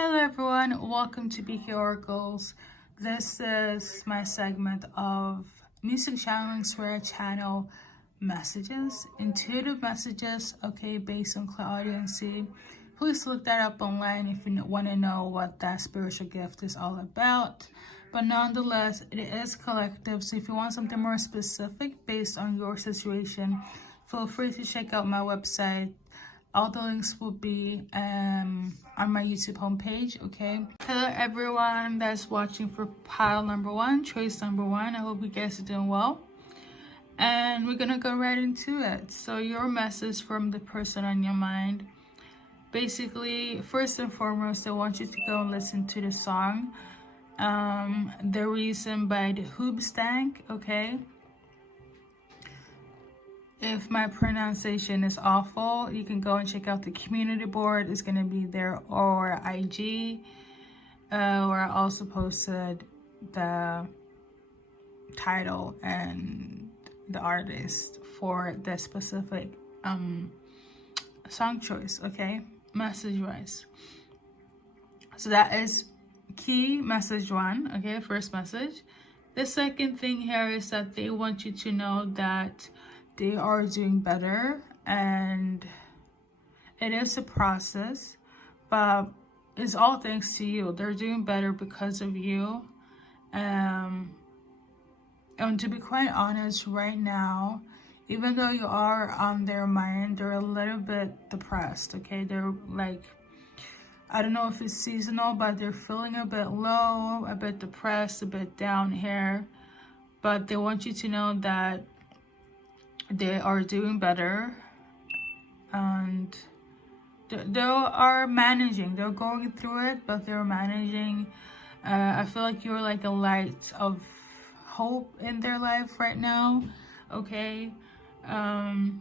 Hello everyone, welcome to BKA Oracles. This is my segment of music channelings where I channel messages, intuitive messages, okay, based on Clairaudience. Please look that up online if you want to know what that spiritual gift is all about. But nonetheless, it is collective, so if you want something more specific based on your situation, feel free to check out my website. All the links will be on my YouTube homepage, okay? Hello everyone that's watching for pile number one, choice number one. I hope you guys are doing well. And we're gonna go right into it. So your message from the person on your mind. Basically, first and foremost, I want you to go and listen to the song. The Reason by the Hoobstank, okay? If my pronunciation is awful, you can go and check out the community board. It's going to be there, or IG, where I also posted the title and the artist for the specific song choice, okay? Message wise. So that is key message one, okay? First message. The second thing here is that they want you to know that they are doing better, and it is a process, but it's all thanks to you. They're doing better because of you. And to be quite honest, right now, even though you are on their mind, they're a little bit depressed, okay? They're like, I don't know if it's seasonal, but they're feeling a bit low, a bit depressed, a bit down here. But they want you to know that they are doing better, and they are managing. They're going through it, but they're managing. I feel like you're like a light of hope in their life right now, okay? When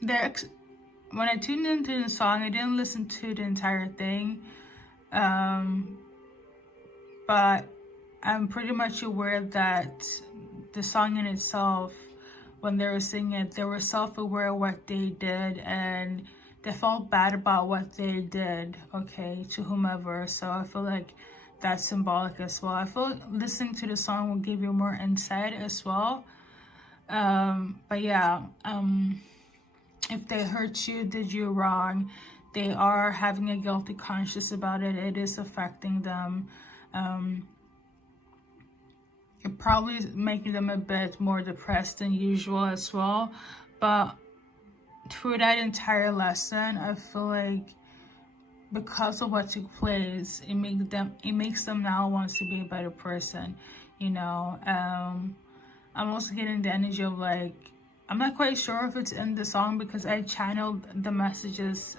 I tuned into the song, I didn't listen to the entire thing, but I'm pretty much aware that the song in itself, when they were singing it, they were self-aware of what they did, and they felt bad about what they did, okay, to whomever. So I feel like that's symbolic as well. I feel like listening to the song will give you more insight as well. But yeah, if they hurt you, did you wrong, they are having a guilty conscience about it. It is affecting them. It probably is making them a bit more depressed than usual as well. But through that entire lesson, I feel like because of what took place, it makes them now want to be a better person, you know. I'm also getting the energy of like, I'm not quite sure if it's in the song because I channeled the messages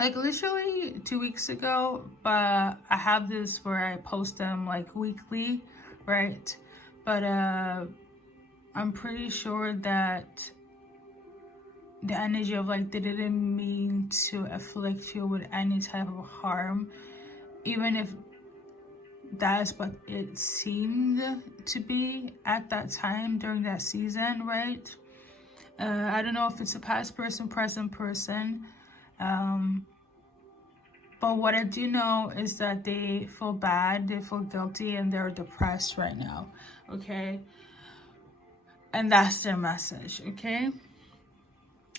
like literally 2 weeks ago, but I have this where I post them like weekly, right? But I'm pretty sure that the energy of like they didn't mean to afflict you with any type of harm, even if that's what it seemed to be at that time during that season, right? I don't know if it's a past person, present person, but what I do know is that they feel bad, they feel guilty, and they're depressed right now, okay? And that's their message, okay?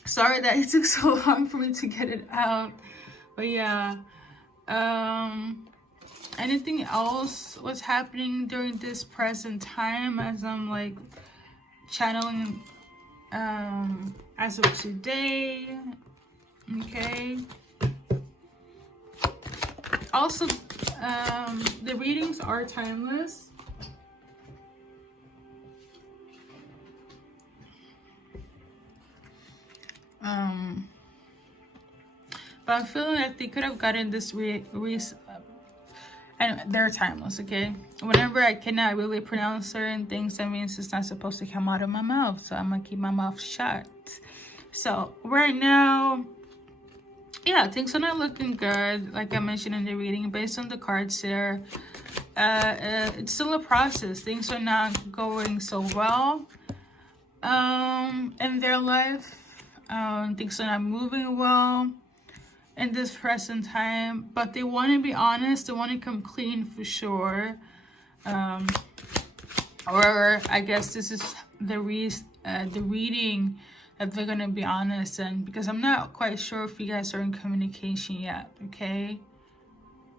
Sorry that it took so long for me to get it out, but yeah. Anything else was happening during this present time as I'm like channeling as of today, okay? Also, the readings are timeless. But I'm feeling like they could have gotten this and they're timeless, okay? Whenever I cannot really pronounce certain things, that means it's not supposed to come out of my mouth. So I'm gonna keep my mouth shut. So right now, yeah, things are not looking good. Like I mentioned in the reading, based on the cards here, it's still a process. Things are not going so well in their life. Things are not moving well. in this present time, but they want to be honest. They want to come clean for sure. Or I guess this is the reading that they're gonna be honest, and because I'm not quite sure if you guys are in communication yet. Okay,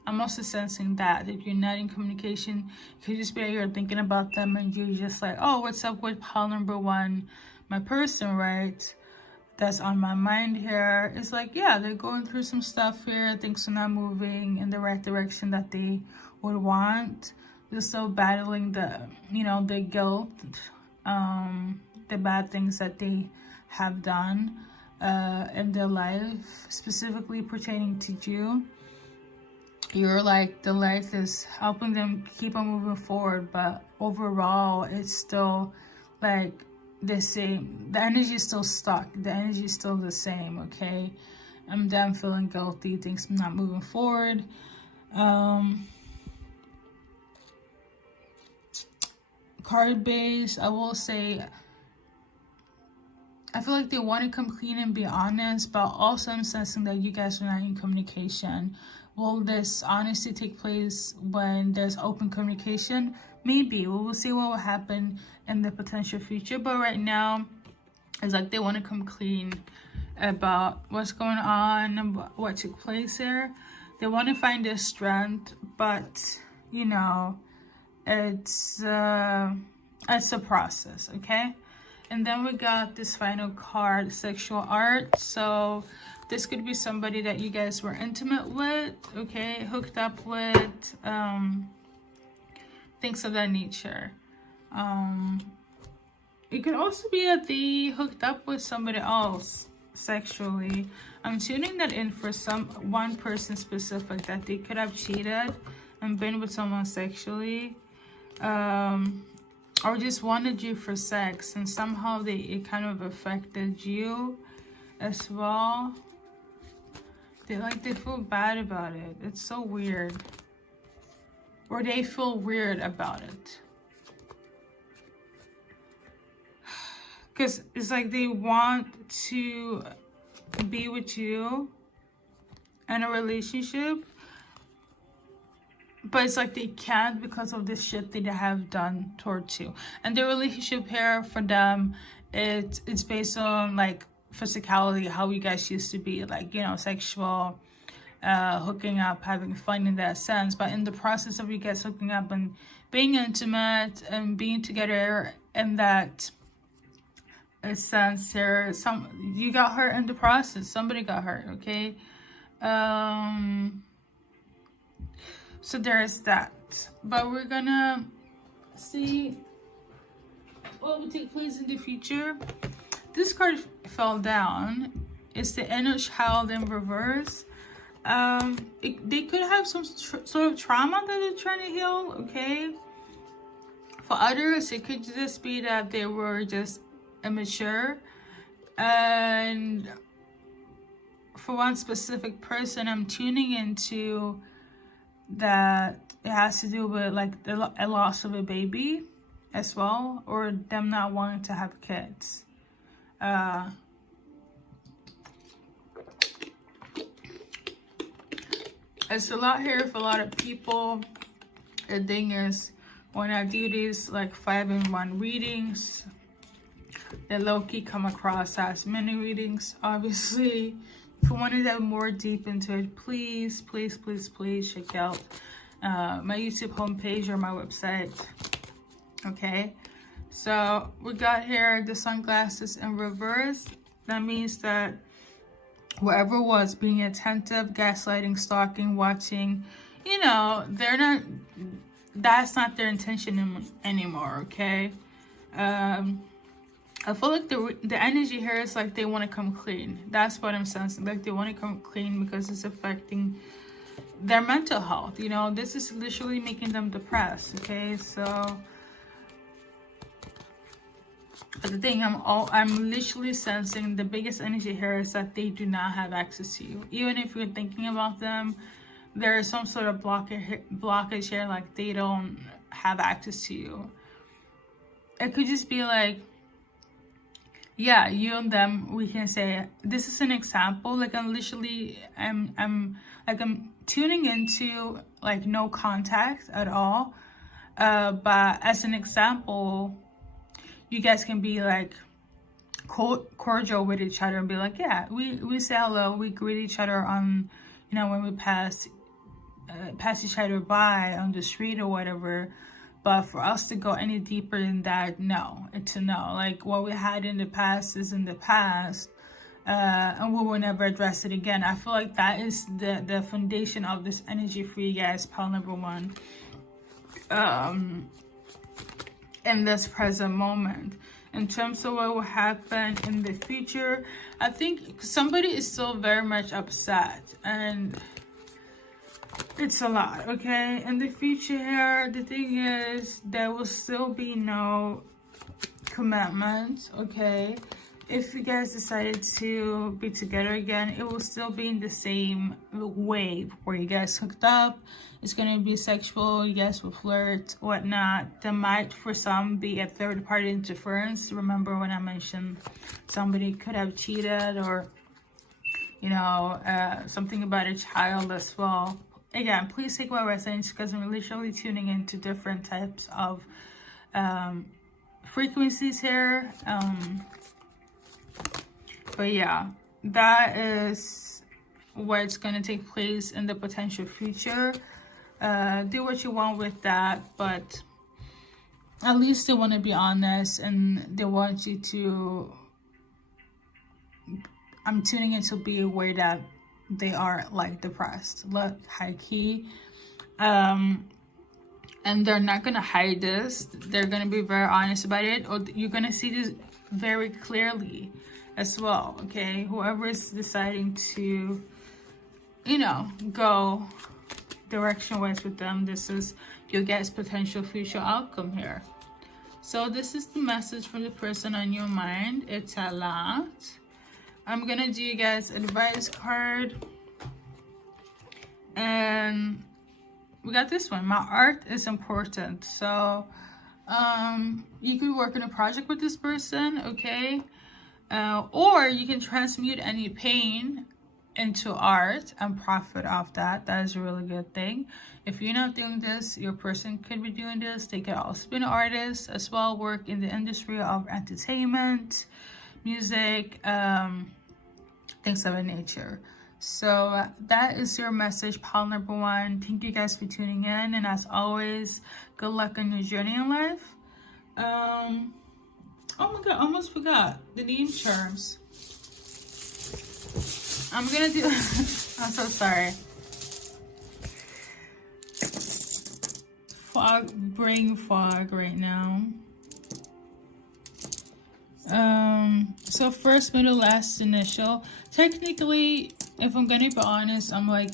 I'm also sensing that if you're not in communication, it could just be you're thinking about them and you're just like, oh, what's up with pile number one, my person, right? That's on my mind here. It's like, yeah, they're going through some stuff here. Things are not moving in the right direction that they would want. They're still battling the, the guilt, the bad things that they have done in their life, specifically pertaining to you. You're like, the life is helping them keep on moving forward, but overall, it's still like the same. The energy is still stuck. The energy is still the same, okay? I'm done feeling guilty. Things not moving forward. Card base, I will say, I feel like they want to come clean and be honest, but also I'm sensing that you guys are not in communication. Will this honesty take place when there's open communication? Maybe. We'll see what will happen in the potential future. But right now, it's like they want to come clean about what's going on and what took place here. They want to find their strength, but, it's a process, okay? And then we got this final card, sexual art. So this could be somebody that you guys were intimate with, okay, hooked up with, things of that nature. It could also be that they hooked up with somebody else sexually. I'm tuning that in for one person specific, that they could have cheated and been with someone sexually, or just wanted you for sex, and somehow it kind of affected you as well. They feel bad about it. It's so weird. Or they feel weird about it. Because it's like they want to be with you in a relationship, but it's like they can't because of this shit they have done towards you. And the relationship here for them, it's based on like physicality, how you guys used to be, like, sexual, hooking up, having fun in that sense. But in the process of you guys hooking up and being intimate and being together in that sense here, you got hurt in the process. Somebody got hurt, okay? So there's that. But we're gonna see what will take place in the future. This card fell down. It's the inner child in reverse. They could have some sort of trauma that they're trying to heal, okay? For others, it could just be that they were just immature. And for one specific person, I'm tuning into that it has to do with like a loss of a baby as well, or them not wanting to have kids. It's a lot here for a lot of people. The thing is, when I do these like 5-in-1 readings, they low-key come across as mini readings. Obviously, if you want to dive more deep into it, please check out my YouTube homepage or my website. Okay, so we got here the sunglasses in reverse. That means that whoever was being attentive, gaslighting, stalking, watching, they're not, that's not their intention anymore, okay? I feel like the energy here is like they want to come clean. That's what I'm sensing. Like they want to come clean because it's affecting their mental health. This is literally making them depressed, okay? So but the thing I'm literally sensing, the biggest energy here is that they do not have access to you. Even if you're thinking about them, there is some sort of blockage here, like they don't have access to you. It could just be like yeah, you and them, we can say this is an example. Like I'm tuning into like no contact at all. But as an example, you guys can be like cordial with each other and be like, yeah, we say hello, we greet each other on, you know, when we pass each other by on the street or whatever. But for us to go any deeper than that, no, it's a no. Like what we had in the past is in the past, and we will never address it again. I feel like that is the foundation of this energy for you guys, pile number one. In this present moment, in terms of what will happen in the future, I think somebody is still very much upset, and it's a lot, okay? In the future here, the thing is, there will still be no commitment, okay? If you guys decided to be together again, it will still be in the same wave where you guys hooked up. It's gonna be sexual, you guys will flirt, whatnot. There might, for some, be a third-party interference. Remember when I mentioned somebody could have cheated, or, you know, something about a child as well. Again, please take my resonates, because I'm literally tuning into different types of frequencies here. But yeah, that is what's going to take place in the potential future. Do what you want with that, but at least they want to be honest, and they want you to, I'm tuning in to be aware that they are like depressed, like high key, and they're not gonna hide this. They're gonna be very honest about it, or you're gonna see this very clearly as well, okay? Whoever is deciding to, you know, go direction wise with them, this is your guys' potential future outcome here. So this is the message from the person on your mind. It's a lot. I'm gonna do you guys advice card, and we got this one. My art is important. So you could work on a project with this person, okay? Or you can transmute any pain into art and profit off that. That is a really good thing. If you're not doing this, your person could be doing this. They could also be an artist as well, work in the industry of entertainment, music, things of that nature. So that is your message, pile number one. Thank you guys for tuning in, and as always, good luck on your journey in life. Oh my god, I almost forgot the name charms. I'm gonna do I'm so sorry. Brain fog right now. So first, middle, last, initial. Technically, if I'm gonna be honest, I'm like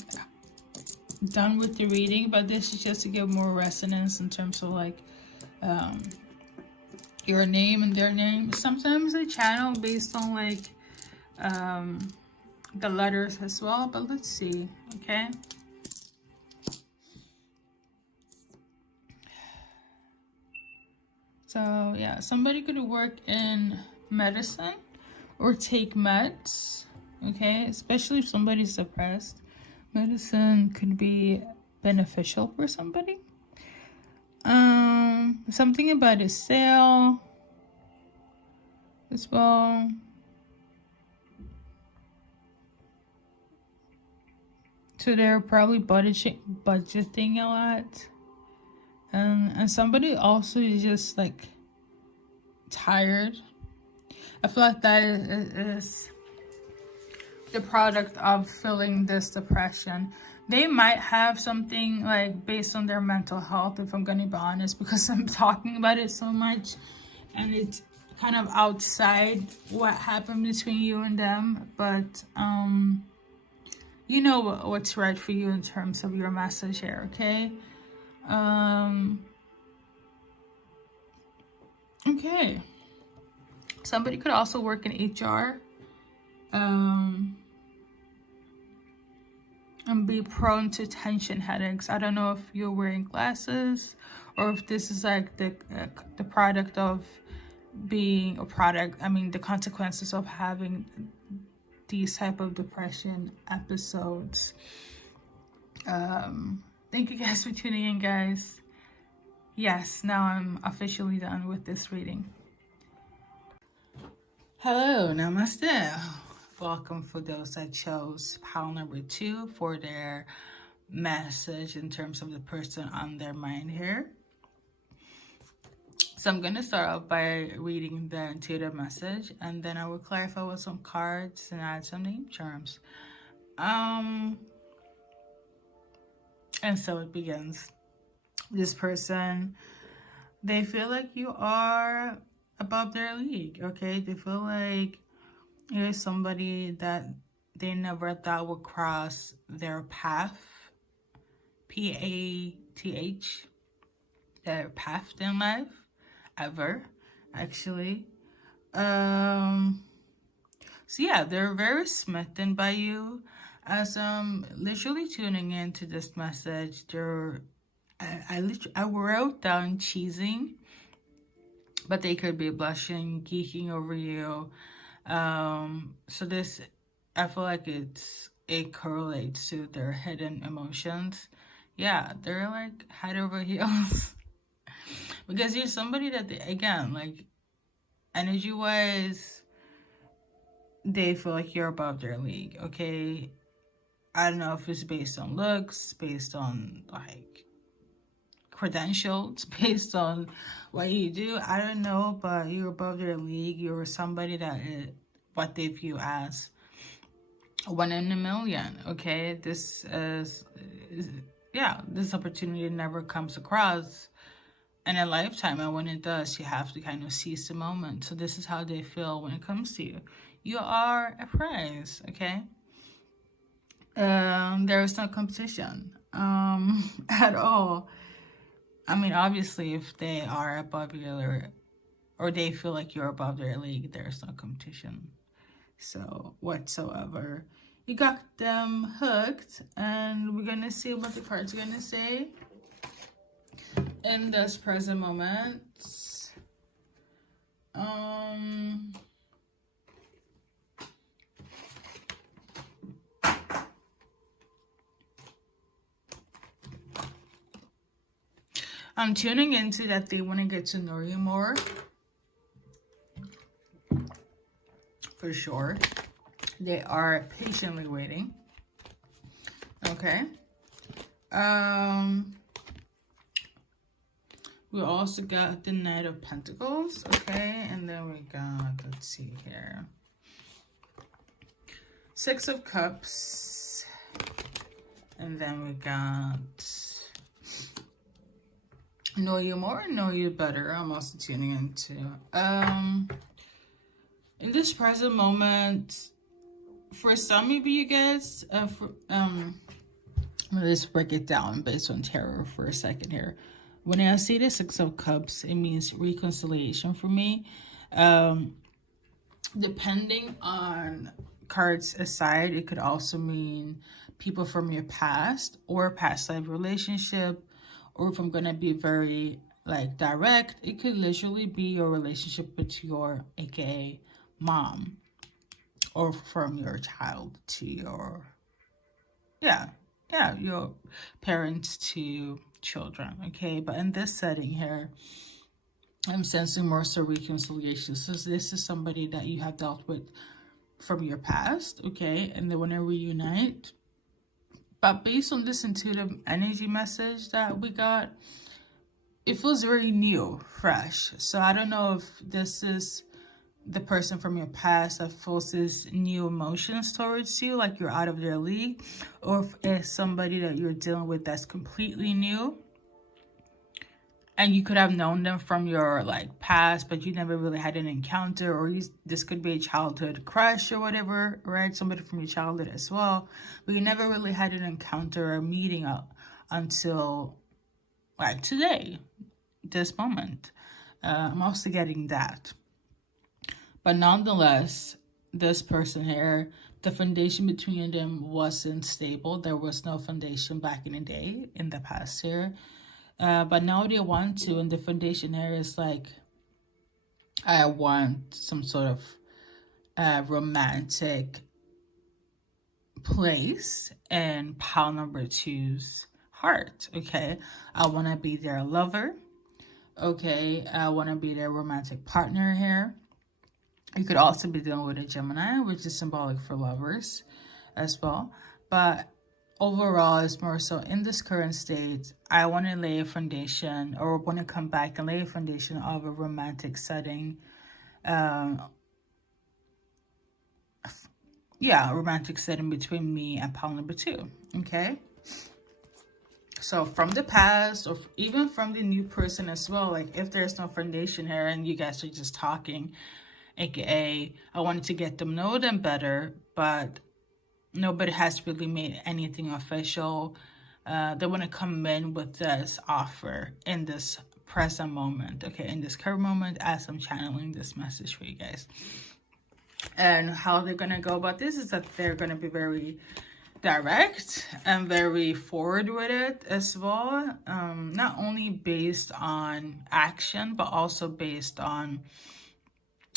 done with the reading, but this is just to give more resonance in terms of like your name and their name. Sometimes I channel based on like the letters as well, but let's see, okay? So yeah, somebody could work in medicine or take meds, okay? Especially if somebody's depressed. Medicine could be beneficial for somebody. Something about a sale as well. So they're probably budgeting a lot. And somebody also is just like tired. I feel like that is the product of feeling this depression. They might have something like based on their mental health, if I'm gonna be honest, because I'm talking about it so much and it's kind of outside what happened between you and them. But you know what's right for you in terms of your message here, okay? Okay. Somebody could also work in HR. And be prone to tension headaches. I don't know if you're wearing glasses or if this is like the product of being a product, I mean, the consequences of having these type of depression episodes. Thank you guys for tuning in, guys. Yes, now I'm officially done with this reading. Hello, namaste. Welcome for those that chose pile number 2 for their message in terms of the person on their mind here. So I'm going to start off by reading the intuitive message, and then I will clarify with some cards and add some name charms. And so it begins. This person, they feel like you are above their league, okay? They feel like you're somebody that they never thought would cross their path. P-A-T-H. Their path in life. Ever, actually. So yeah, they're very smitten by you. As I'm literally tuning into this message, I wrote down cheesing, but they could be blushing, geeking over you. So this, I feel like it correlates to their hidden emotions. Yeah, they're like head over heels. Because you're somebody that, again, like, energy-wise, they feel like you're above their league, okay? I don't know if it's based on looks, based on, like, credentials, based on what you do. I don't know, but you're above their league. You're somebody that what they view as 1 in a million, okay? This this opportunity never comes across in a lifetime, and when it does, you have to kind of seize the moment. So this is how they feel when it comes to you. You are a prize, okay? There is no competition at all. I mean, obviously, if they are above your, or they feel like you're above their league, there's no competition. So whatsoever. You got them hooked, and we're gonna see what the cards are gonna say in this present moment. I'm tuning into that they want to get to know you more. For sure. They are patiently waiting. Okay. We also got the Knight of Pentacles, okay? And then we got, let's see here, 6 of Cups. And then we got Know You More, Know You Better. I'm also tuning into. In this present moment, for some of you guys, let's break it down based on tarot for a second here. When I see the 6 of Cups, it means reconciliation for me. Depending on cards aside, it could also mean people from your past or past life relationship. Or if I'm going to be very, like, direct, it could literally be your relationship with your AKA mom. Or from your child to your, your parents to children, okay? But in this setting here, I'm sensing more so reconciliation. So this is somebody that you have dealt with from your past, okay? And they want to reunite. But based on this intuitive energy message that we got, it feels very new, fresh. So I don't know if this is the person from your past that feels this new emotions towards you, like you're out of their league, or if it's somebody that you're dealing with that's completely new. And you could have known them from your, like, past, but you never really had an encounter, or this could be a childhood crush or whatever, right? Somebody from your childhood as well. But you never really had an encounter or meeting up until, like, today, this moment. I'm also getting that. But nonetheless, this person here, the foundation between them wasn't stable. There was no foundation back in the day, in the past here. But now they want to, and the foundation here is like, I want some sort of romantic place in pile number 2's heart. Okay, I want to be their lover. Okay, I want to be their romantic partner here. You could also be dealing with a Gemini, which is symbolic for lovers as well. But overall, it's more so in this current state, I want to lay a foundation, or want to come back and lay a foundation of a romantic setting. Romantic setting between me and pile number 2. Okay. So from the past, or even from the new person as well, like if there's no foundation here and you guys are just talking, aka I wanted to get them know them better, but nobody has really made anything official. They want to come in with this offer in this present moment, okay, in this current moment, as I'm channeling this message for you guys. And how they're going to go about this is that they're going to be very direct and very forward with it as well. Not only based on action, but also based on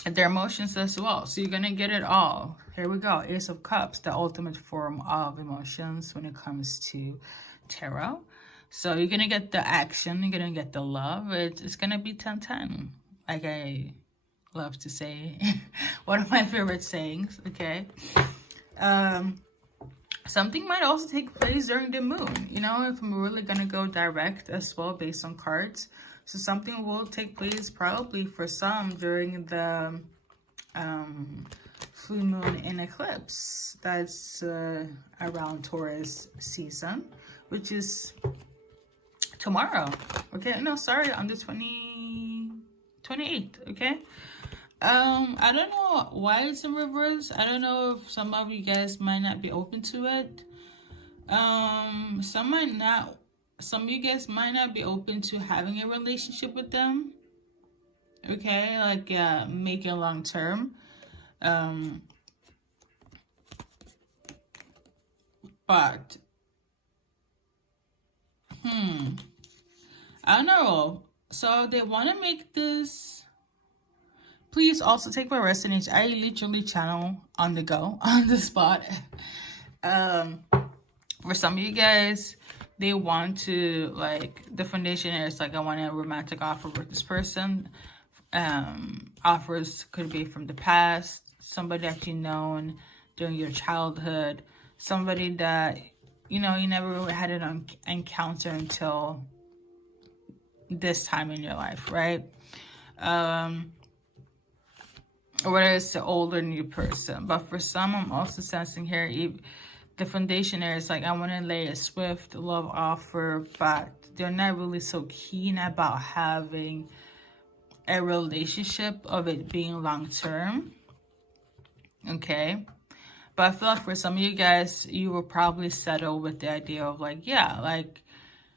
their emotions as well. So you're going to get it all. Here we go. Ace of Cups, the ultimate form of emotions when it comes to tarot. So you're going to get the action. You're going to get the love. It's going to be 10-10. Like I love to say. One of my favorite sayings. Okay. Something might also take place during the moon. You know, if I'm really going to go direct as well based on cards. So something will take place probably for some during the full moon in eclipse. That's around Taurus season, which is tomorrow. Okay, no, sorry, on the 28th. Okay. I don't know why it's in reverse. I don't know if some of you guys might not be open to it. Some might not. Some of you guys might not be open to having a relationship with them. Okay, like make it long term. But I don't know. So they want to make this. Please also take my resonance. I literally channel on the go, on the spot. For some of you guys, they want to, like, the foundation is like, I want a romantic offer with this person. Offers could be from the past, somebody that you've known during your childhood, somebody that, you know, you never really had an encounter until this time in your life, right? Or whether it's an old or new person. But for some, I'm also sensing here, the foundation there is like, I want to lay a swift love offer, but they're not really so keen about having a relationship of it being long term. Okay. But I feel like for some of you guys, you will probably settle with the idea of like, yeah, like,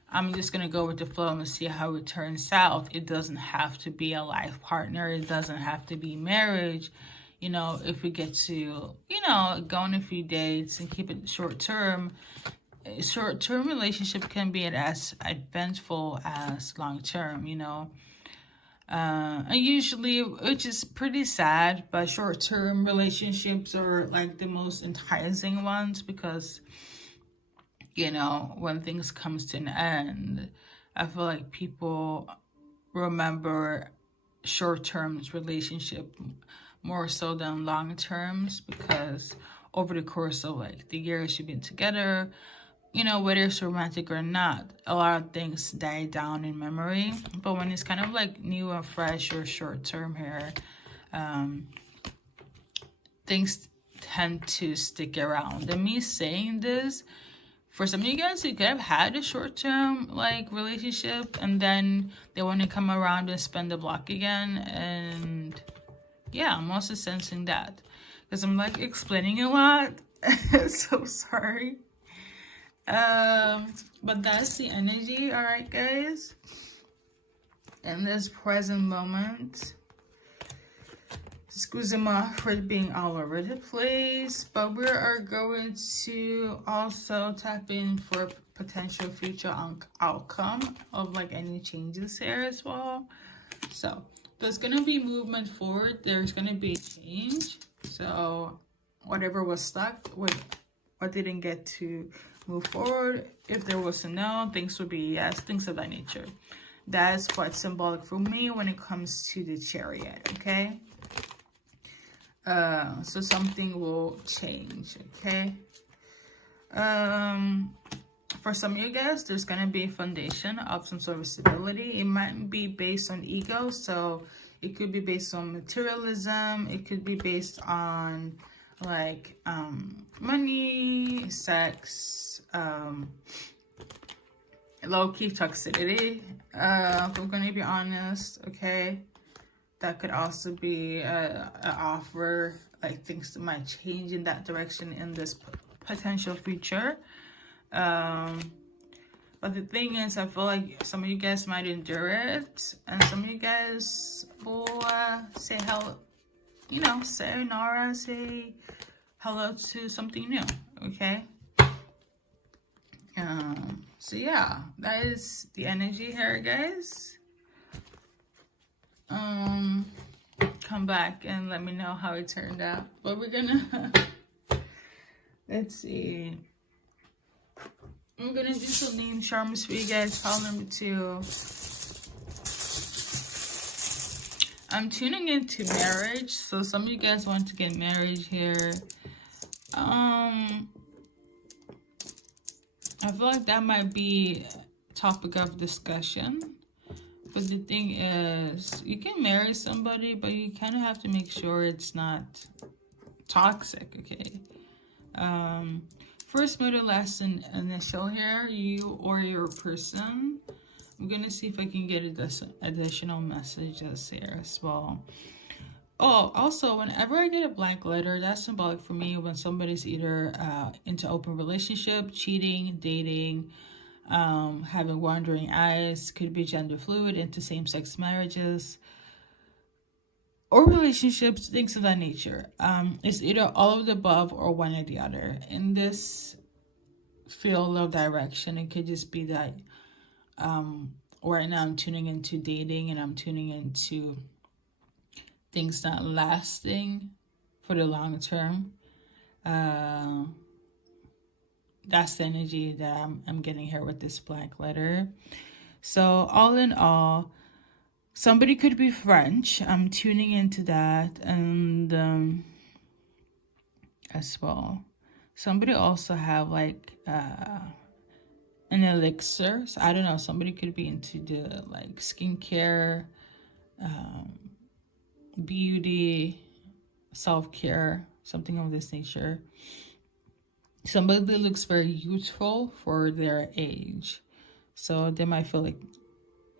I'm just going to go with the flow and see how it turns out. It doesn't have to be a life partner. It doesn't have to be marriage. You know, if we get to, you know, go on a few dates and keep it short term, a short-term relationship can be as eventful as long-term, you know. And usually, which is pretty sad, but short-term relationships are like the most enticing ones because, you know, when things comes to an end, I feel like people remember short-term relationship more so than long terms, because over the course of like the years you've been together, you know, whether it's romantic or not, a lot of things die down in memory. But when it's kind of like new and fresh or short term here, things tend to stick around. And me saying this, for some of you guys, you could have had a short-term like relationship and then they want to come around and spend the block again. And yeah, I'm also sensing that because I'm like explaining a lot. So sorry. But that's the energy. All right, guys. In this present moment, excuse me for it being all over the place, but we are going to also tap in for potential future outcome of like any changes here as well. So there's going to be movement forward. There's going to be change. So whatever was stuck with what didn't get to move forward, if there was a no, things would be yes, things of that nature. That's quite symbolic for me when it comes to the Chariot, okay? So something will change, okay? For some of you guys, there's going to be a foundation of some sort of stability. It might be based on ego, so it could be based on materialism. It could be based on like money, sex, low-key toxicity, if I'm going to be honest, okay? That could also be an offer, like things that might change in that direction in this potential future. But the thing is, I feel like some of you guys might endure it, and some of you guys will say hello, you know, sayonara, say hello to something new, okay? So yeah, that is the energy here, guys. Come back and let me know how it turned out. But we're gonna let's see. I'm gonna do some name charms for you guys. Pile number 2. I'm tuning into marriage. So some of you guys want to get married here. I feel like that might be a topic of discussion. But the thing is, you can marry somebody, but you kind of have to make sure it's not toxic, okay? First, middle, last, and initial here, you or your person. I'm going to see if I can get additional messages here as well. Oh, also, whenever I get a black letter, that's symbolic for me when somebody's either into open relationship, cheating, dating, having wandering eyes, could be gender fluid, into same-sex marriages or relationships, things of that nature. It's either all of the above or one or the other. In this field of direction, it could just be that right now I'm tuning into dating, and I'm tuning into things not lasting for the long term. That's the energy that I'm getting here with this black letter. So all in all, somebody could be French. I'm tuning into that, and as well, somebody also have like an elixir. So I don't know. Somebody could be into the like skincare, beauty, self-care, something of this nature. Somebody that looks very youthful for their age. So they might feel like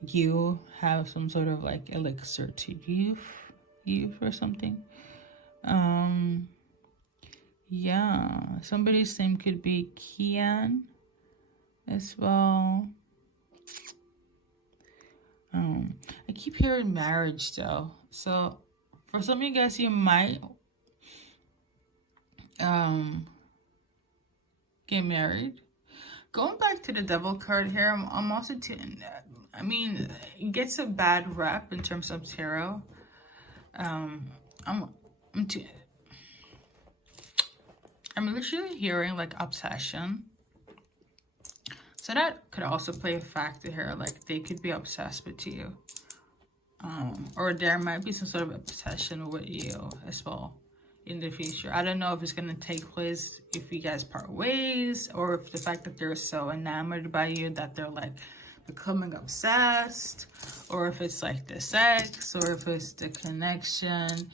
you have some sort of like elixir to youth or something. Yeah, somebody's name could be Kian as well. I keep hearing marriage though. So for some of you guys, you might get married. Going back to the devil card here, I'm also I mean, it gets a bad rep in terms of tarot. I'm literally hearing like obsession. So that could also play a factor here. Like they could be obsessed with you. Or there might be some sort of obsession with you as well in the future. I don't know if it's going to take place if you guys part ways, or if the fact that they're so enamored by you that they're like becoming obsessed, or if it's like the sex, or if it's the connection.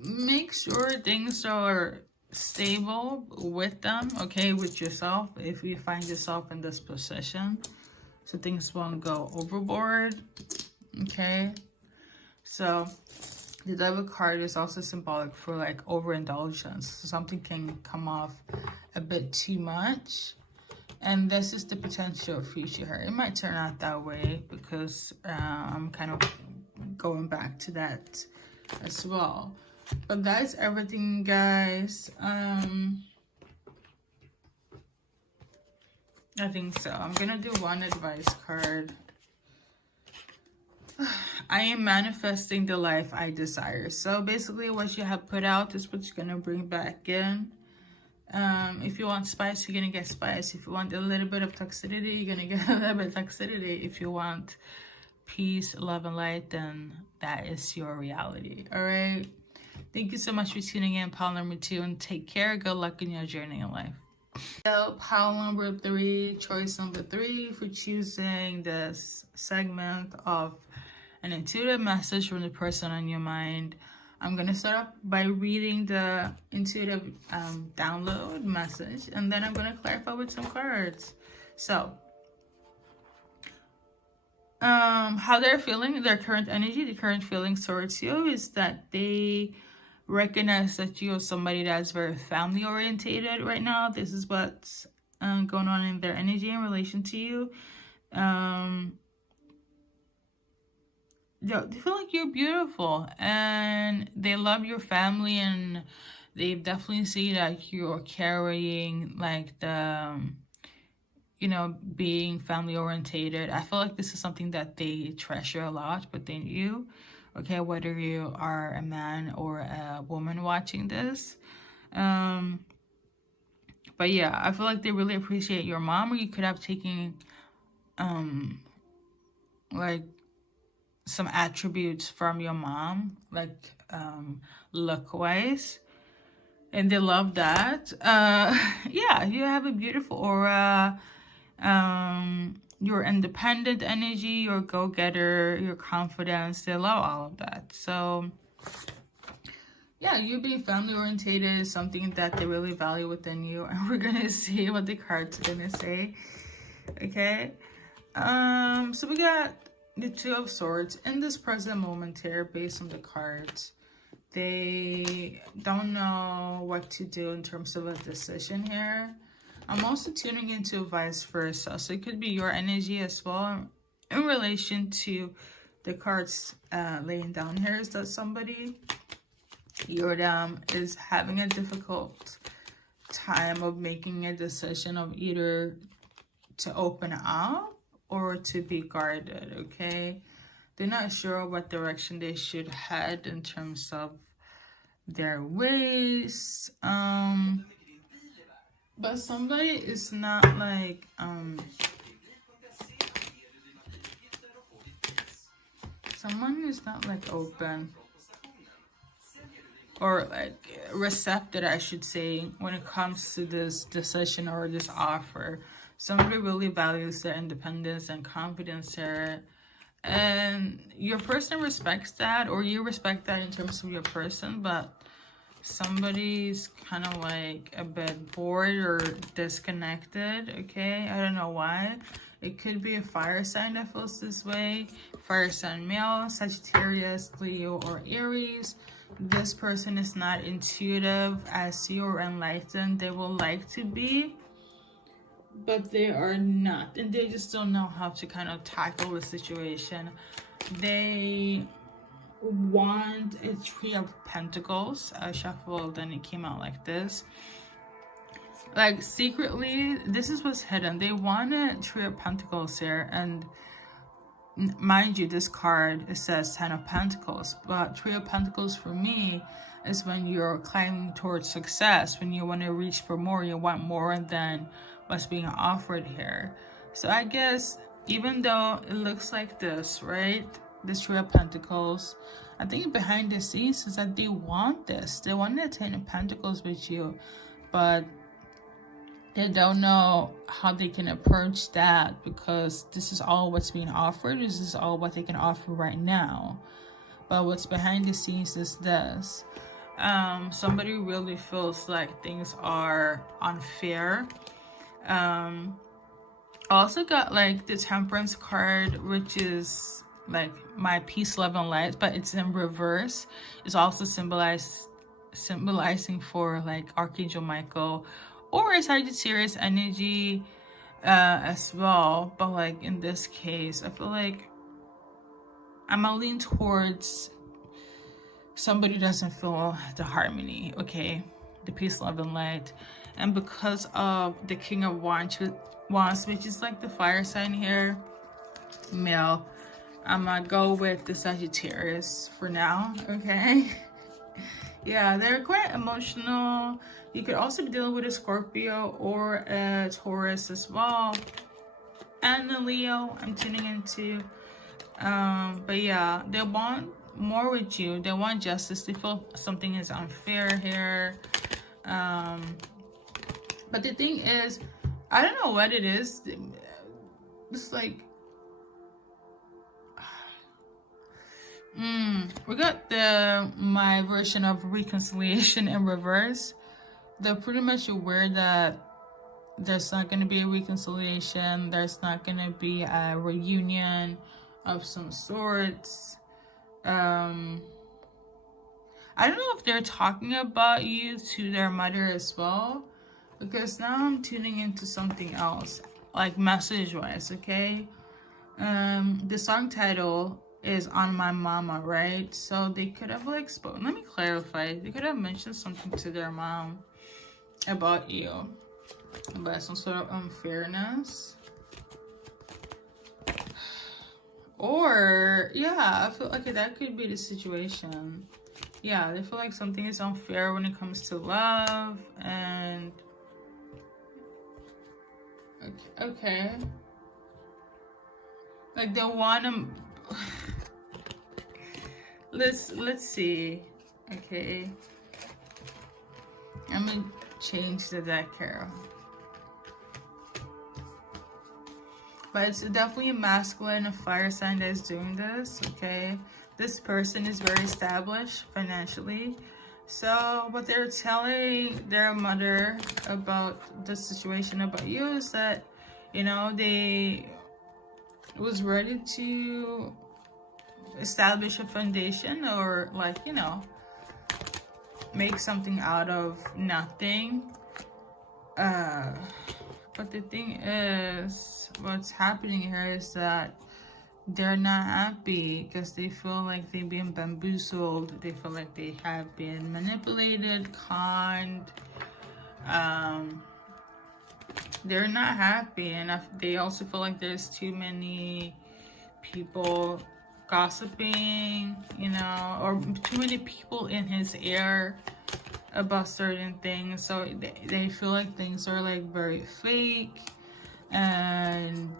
Make sure things are stable with them, okay, with yourself, if you find yourself in this position, so things won't go overboard, okay? So the devil card is also symbolic for like overindulgence. So something can come off a bit too much, and this is the potential future here. It might turn out that way because I'm kind of going back to that as well. But that's everything, guys. I think so. I'm gonna do one advice card I am manifesting the life I desire. So basically what you have put out is what you're going to bring back in. If you want spice, you're going to get spice. If you want a little bit of toxicity, you're going to get a little bit of toxicity. If you want peace, love, and light, then that is your reality. All right. Thank you so much for tuning in, pile number 2, and take care. Good luck in your journey in life. So, pile number 3, choice number 3 for choosing this segment of an intuitive message from the person on your mind. I'm going to start off by reading the intuitive download message, and then I'm going to clarify with some cards. So, how they're feeling, their current energy, the current feelings towards you is that they recognize that you're somebody that's very family orientated right now. This is what's going on in their energy in relation to you. They feel like you're beautiful and they love your family, and they definitely see that you're carrying like the being family orientated. I feel like this is something that they treasure a lot within you. Okay, whether you are a man or a woman watching this. But yeah, I feel like they really appreciate your mom, or you could have taken like some attributes from your mom, like look wise, and they love that. Yeah, you have a beautiful aura. Your independent energy, your go-getter, your confidence, they love all of that. So yeah, you being family orientated is something that they really value within you, and we're gonna see what the cards are gonna say. Okay, so we got the 2 of Swords in this present moment here. Based on the cards, they don't know what to do in terms of a decision here. I'm also tuning into vice versa. So it could be your energy as well in relation to the cards laying down here. Is that somebody, is having a difficult time of making a decision of either to open up or to be guarded, okay? They're not sure what direction they should head in terms of their ways. But somebody is not like, someone is not like open or like receptive, I should say, when it comes to this decision or this offer. Somebody really values their independence and confidence here. And your person respects that, or you respect that in terms of your person, but somebody's kind of like a bit bored or disconnected, okay? I don't know why. It could be a fire sign that feels this way. Fire sign male, Sagittarius, Leo, or Aries. This person is not intuitive as you or enlightened. They will like to be, but they are not. And they just don't know how to kind of tackle the situation. They want a 3 of Pentacles. I shuffled and it came out like this. Like secretly, this is what's hidden. They want a 3 of Pentacles here, and mind you, this card, it says 10 of Pentacles, but 3 of Pentacles for me is when you're climbing towards success, when you want to reach for more, you want more than what's being offered here. So I guess even though it looks like this, right, this 3 of Pentacles, I think behind the scenes is that they want this. They want the 10 of Pentacles with you, but they don't know how they can approach that, because this is all what's being offered. This is all what they can offer right now. But what's behind the scenes is this. Somebody really feels like things are unfair. I also got like the Temperance card, which is like my peace, love, and light, but it's in reverse. It's also symbolizing for like Archangel Michael or a Sagittarius energy as well. But like in this case, I feel like I'm gonna lean towards somebody doesn't feel the harmony, okay? The peace, love, and light. And because of the King of Wands, which is like the fire sign here, male, I'm gonna go with the Sagittarius for now, okay? Yeah, they're quite emotional. You could also be dealing with a Scorpio or a Taurus as well. And a Leo, I'm tuning into. But yeah, they want more with you. They want justice. They feel something is unfair here. But the thing is, I don't know what it is. It's like, we got my version of reconciliation in reverse. They're pretty much aware that there's not going to be a reconciliation. There's not going to be a reunion of some sorts. I don't know if they're talking about you to their mother as well, because now I'm tuning into something else, like message wise, okay? The song title is On My Mama, right? So they could have like spoken, let me clarify, they could have mentioned something to their mom about you, about some sort of unfairness. Or yeah, I feel like that could be the situation. Yeah, they feel like something is unfair when it comes to love. And okay, like they want to let's see. Okay, I'm gonna change the deck here. But it's definitely a masculine, a fire sign that is doing this, okay? This person is very established financially. So what they're telling their mother about the situation about you is that, you know, they was ready to establish a foundation, or like, you know, make something out of nothing. But the thing is, what's happening here is that they're not happy because they feel like they've been bamboozled. They feel like they have been manipulated, conned. They're not happy, and they also feel like there's too many people gossiping, you know, or too many people in his ear about certain things. So they feel like things are like very fake, and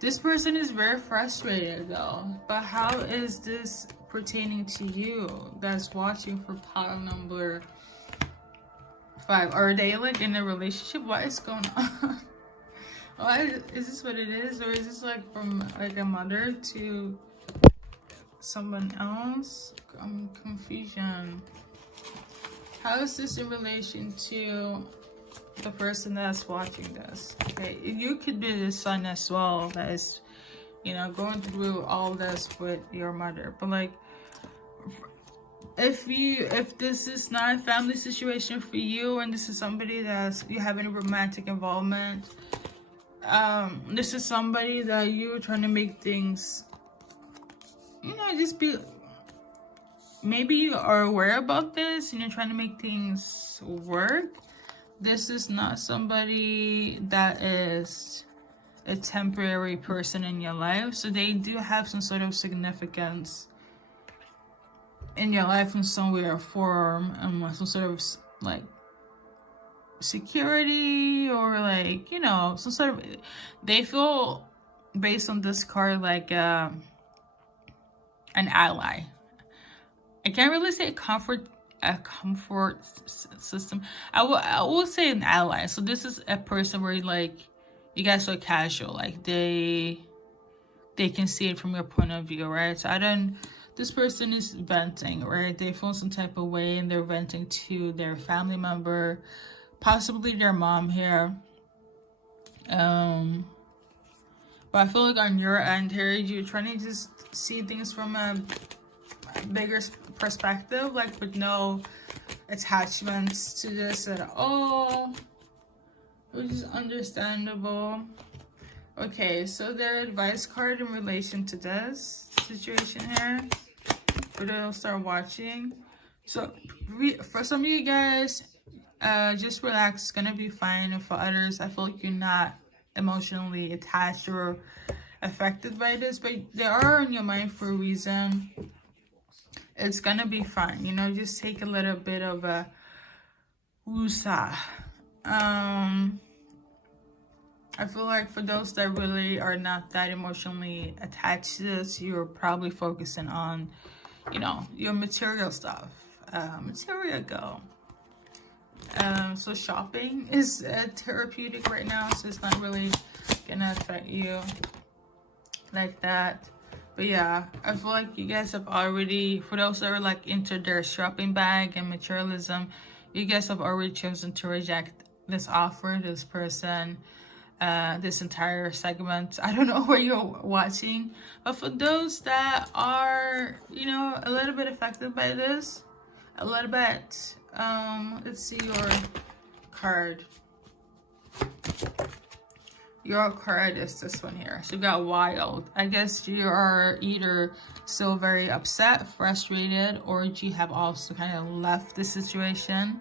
this person is very frustrated though. But how is this pertaining to you that's watching for pile number 5? Are they like in a relationship? What is going on? Why is this what it is? Or is this like from like a mother to someone else? Confusion. How is this in relation to the person that's watching this? Okay, you could be the son as well that is, you know, going through all this with your mother. But like, if this is not a family situation for you, and this is somebody that's you have any romantic involvement, this is somebody that you're trying to make things, you know, just be, maybe you are aware about this and you're trying to make things work. This is not somebody that is a temporary person in your life. So they do have some sort of significance in your life in some way or form, and some sort of like security, or like, you know, some sort of, they feel based on this card like an ally. I can't really say a comfort system. I will say an ally. So this is a person where like you guys are casual, like they can see it from your point of view, right? So this person is venting, right? They feel some type of way and they're venting to their family member, possibly their mom here. But I feel like on your end here, you're trying to just see things from a bigger perspective, like with no attachments to this at all, which is understandable. Okay, so their advice card in relation to this situation here, but I'll start watching. So for some of you guys, just relax, it's gonna be fine. And for others, I feel like you're not emotionally attached or affected by this, but they are on your mind for a reason. It's gonna be fine, you know. Just take a little bit of a woosah. I feel like for those that really are not that emotionally attached to this, you're probably focusing on, you know, your material stuff. Material go. So shopping is therapeutic right now, so it's not really gonna affect you like that. But yeah, I feel like you guys have already, for those that are like into their shopping bag and materialism, you guys have already chosen to reject this offer, this person, this entire segment. I don't know where you're watching, but for those that are, you know, a little bit affected by this, a little bit, let's see your card. Your card is this one here. So you got wild. I guess you are either still very upset, frustrated, or you have also kind of left the situation,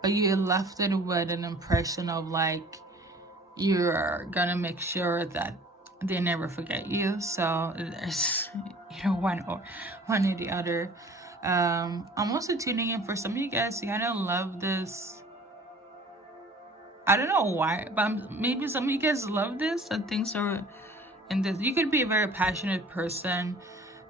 but you left it with an impression of like, you're gonna make sure that they never forget you. So there's, you know, one or the other. I'm also tuning in for some of you guys. You kind of love this. I don't know why, but maybe some of you guys love this. And things are in this. You could be a very passionate person.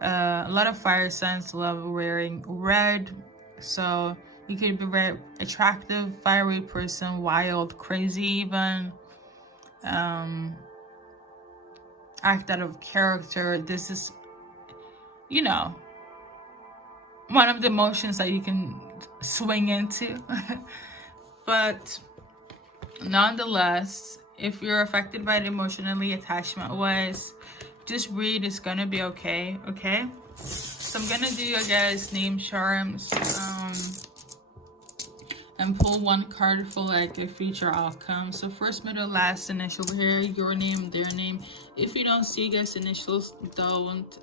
A lot of fire signs love wearing red. So you could be a very attractive, fiery person, wild, crazy even. Act out of character. This is, you know, one of the emotions that you can swing into. But nonetheless, if you're affected by it emotionally, attachment wise, just read. It's gonna be okay. Okay, so I'm gonna do your guys' name charms, and pull one card for like a future outcome. So first, middle, last initial here, your name, their name. If you don't see guys' initials, don't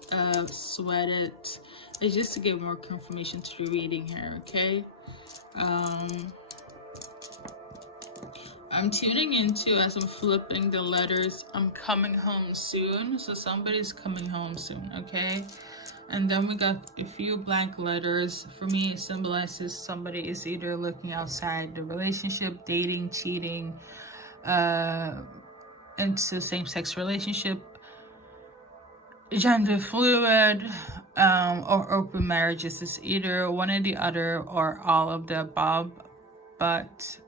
sweat it. It's just to give more confirmation to the reading here. Okay, I'm tuning into, as I'm flipping the letters, I'm coming home soon. So somebody's coming home soon. Okay, and then we got a few blank letters. For me, it symbolizes somebody is either looking outside the relationship, dating, cheating, into same-sex relationship, gender fluid, or open marriages. Is either one or the other or all of the above. But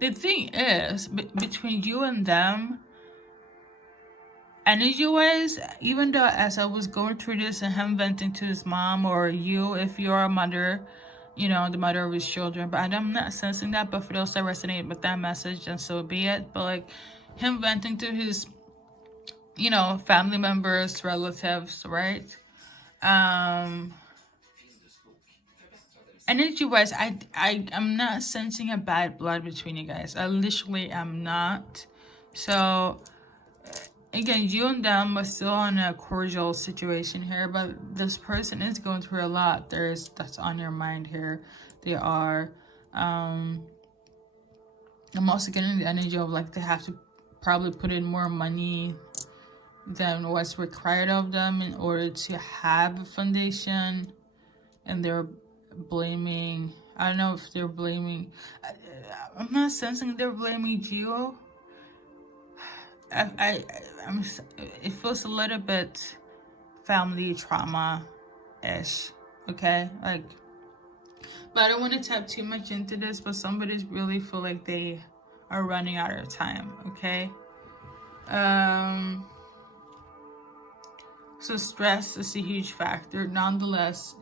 the thing is, between you and them, energy-wise, even though as I was going through this and him venting to his mom, or you, if you're a mother, you know, the mother of his children, but I'm not sensing that. But for those that resonate with that message, then so be it. But like him venting to his, you know, family members, relatives, right? Energy-wise, I'm not sensing a bad blood between you guys. I literally am not. So again, you and them are still in a cordial situation here, but this person is going through a lot. That's on your mind here. They are. I'm also getting the energy of like they have to probably put in more money than what's required of them in order to have a foundation, and they're blaming. I don't know if they're blaming. I'm not sensing they're blaming you. It feels a little bit family trauma-ish, okay? Like, but I don't want to tap too much into this, but somebody's really feel like they are running out of time, okay? So stress is a huge factor. Nonetheless,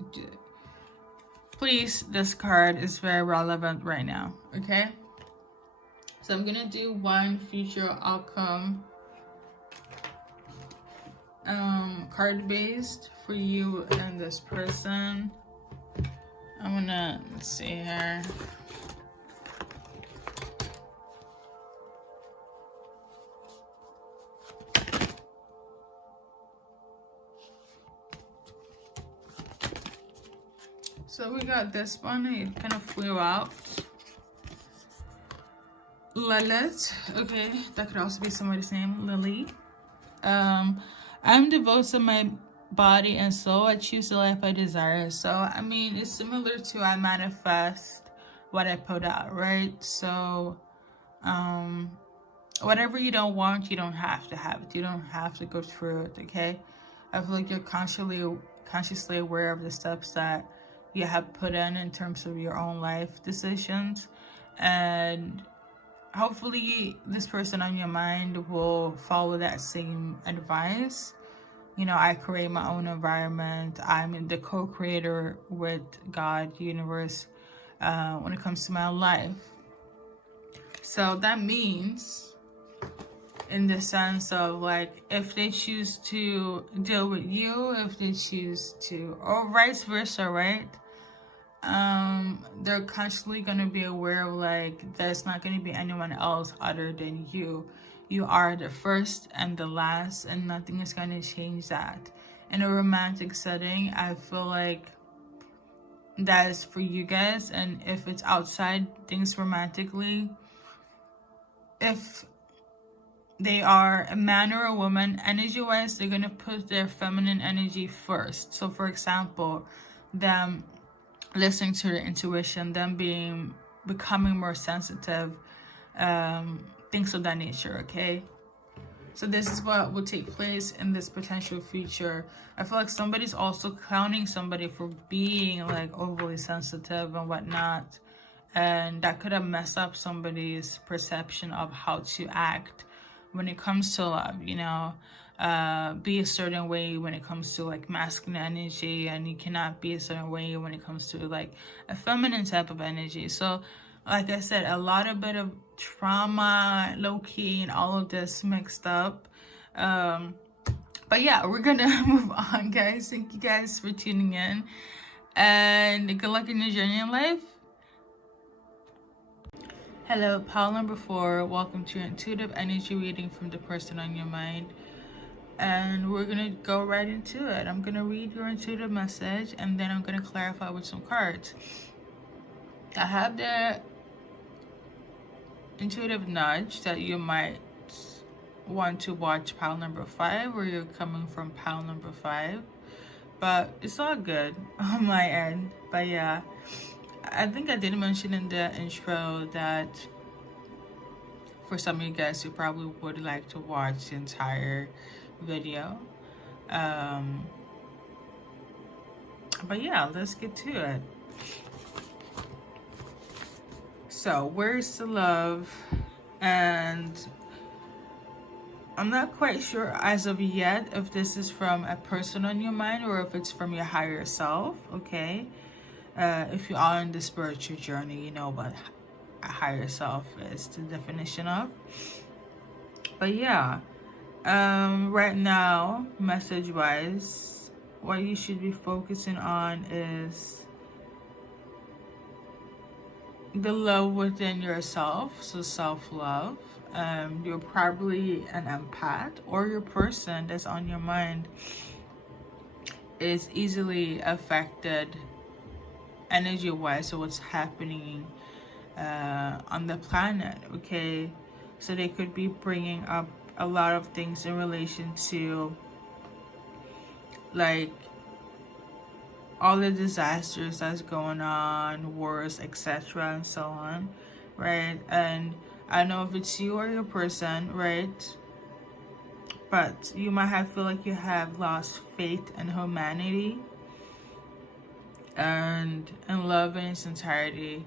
please, this card is very relevant right now, okay? So I'm gonna do one future outcome card based for you and this person. I'm gonna, let's see here. So we got this one, it kind of flew out. Lilith, okay, that could also be somebody's name, Lily. I'm devoted to my body and soul. I choose the life I desire. So, I mean, it's similar to I manifest what I put out, right? So, whatever you don't want, you don't have to have it. You don't have to go through it, okay? I feel like you're consciously aware of the steps that you have put in terms of your own life decisions, and hopefully this person on your mind will follow that same advice. You know, I create my own environment. I'm the co-creator with God, universe, when it comes to my life. So that means, in the sense of like, if they choose to deal with you, if they choose to, or vice versa, right? They're constantly going to be aware of like, there's not going to be anyone else other than you. You are the first and the last, and nothing is going to change that. In a romantic setting, I feel like that is for you guys. And if it's outside things romantically, if they are a man or a woman, energy-wise, they're going to put their feminine energy first. So for example, them listening to their intuition, them becoming more sensitive, things of that nature, okay? So this is what will take place in this potential future. I feel like somebody's also clowning somebody for being like overly sensitive and whatnot, and that could have messed up somebody's perception of how to act when it comes to love, you know. Be a certain way when it comes to like masculine energy, and you cannot be a certain way when it comes to like a feminine type of energy. So like I said, a lot of bit of trauma, low-key, and all of this mixed up. But yeah, we're gonna move on, guys. Thank you guys for tuning in, and good luck in your journey in life. Hello, pile number 4. Welcome to your intuitive energy reading from the person on your mind. And we're gonna go right into it. I'm gonna read your intuitive message, and then I'm gonna clarify with some cards. I have the intuitive nudge that you might want to watch pile number 5, or you're coming from pile number 5, but it's all good on my end. But yeah, I think I did mention in the intro that for some of you guys who probably would like to watch the entire video, but yeah, let's get to it. So where's the love? And I'm not quite sure as of yet if this is from a person on your mind or if it's from your higher self, okay? If you are in the spiritual journey, you know what a higher self is, the definition of. But yeah, right now, message-wise, what you should be focusing on is the love within yourself, so self-love. You're probably an empath, or your person that's on your mind is easily affected energy-wise, so what's happening on the planet, okay? So they could be bringing up a lot of things in relation to like all the disasters that's going on, wars, etc., and so on, right? And I don't know if it's you or your person, right? But you might have feel like you have lost faith in humanity and in love in its entirety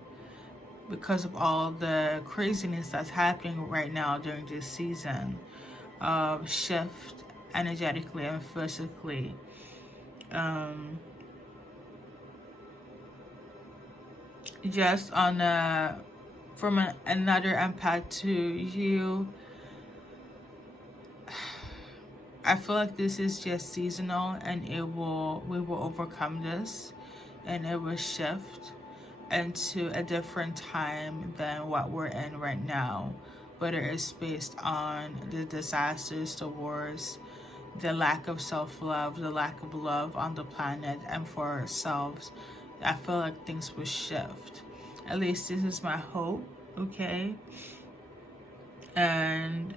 because of all the craziness that's happening right now during this season of shift energetically and physically. Just on from another empath to you, I feel like this is just seasonal, and we will overcome this, and it will shift into a different time than what we're in right now, whether it's based on the disasters, the wars, the lack of self-love, the lack of love on the planet and for ourselves. I feel like things will shift. At least this is my hope, okay? And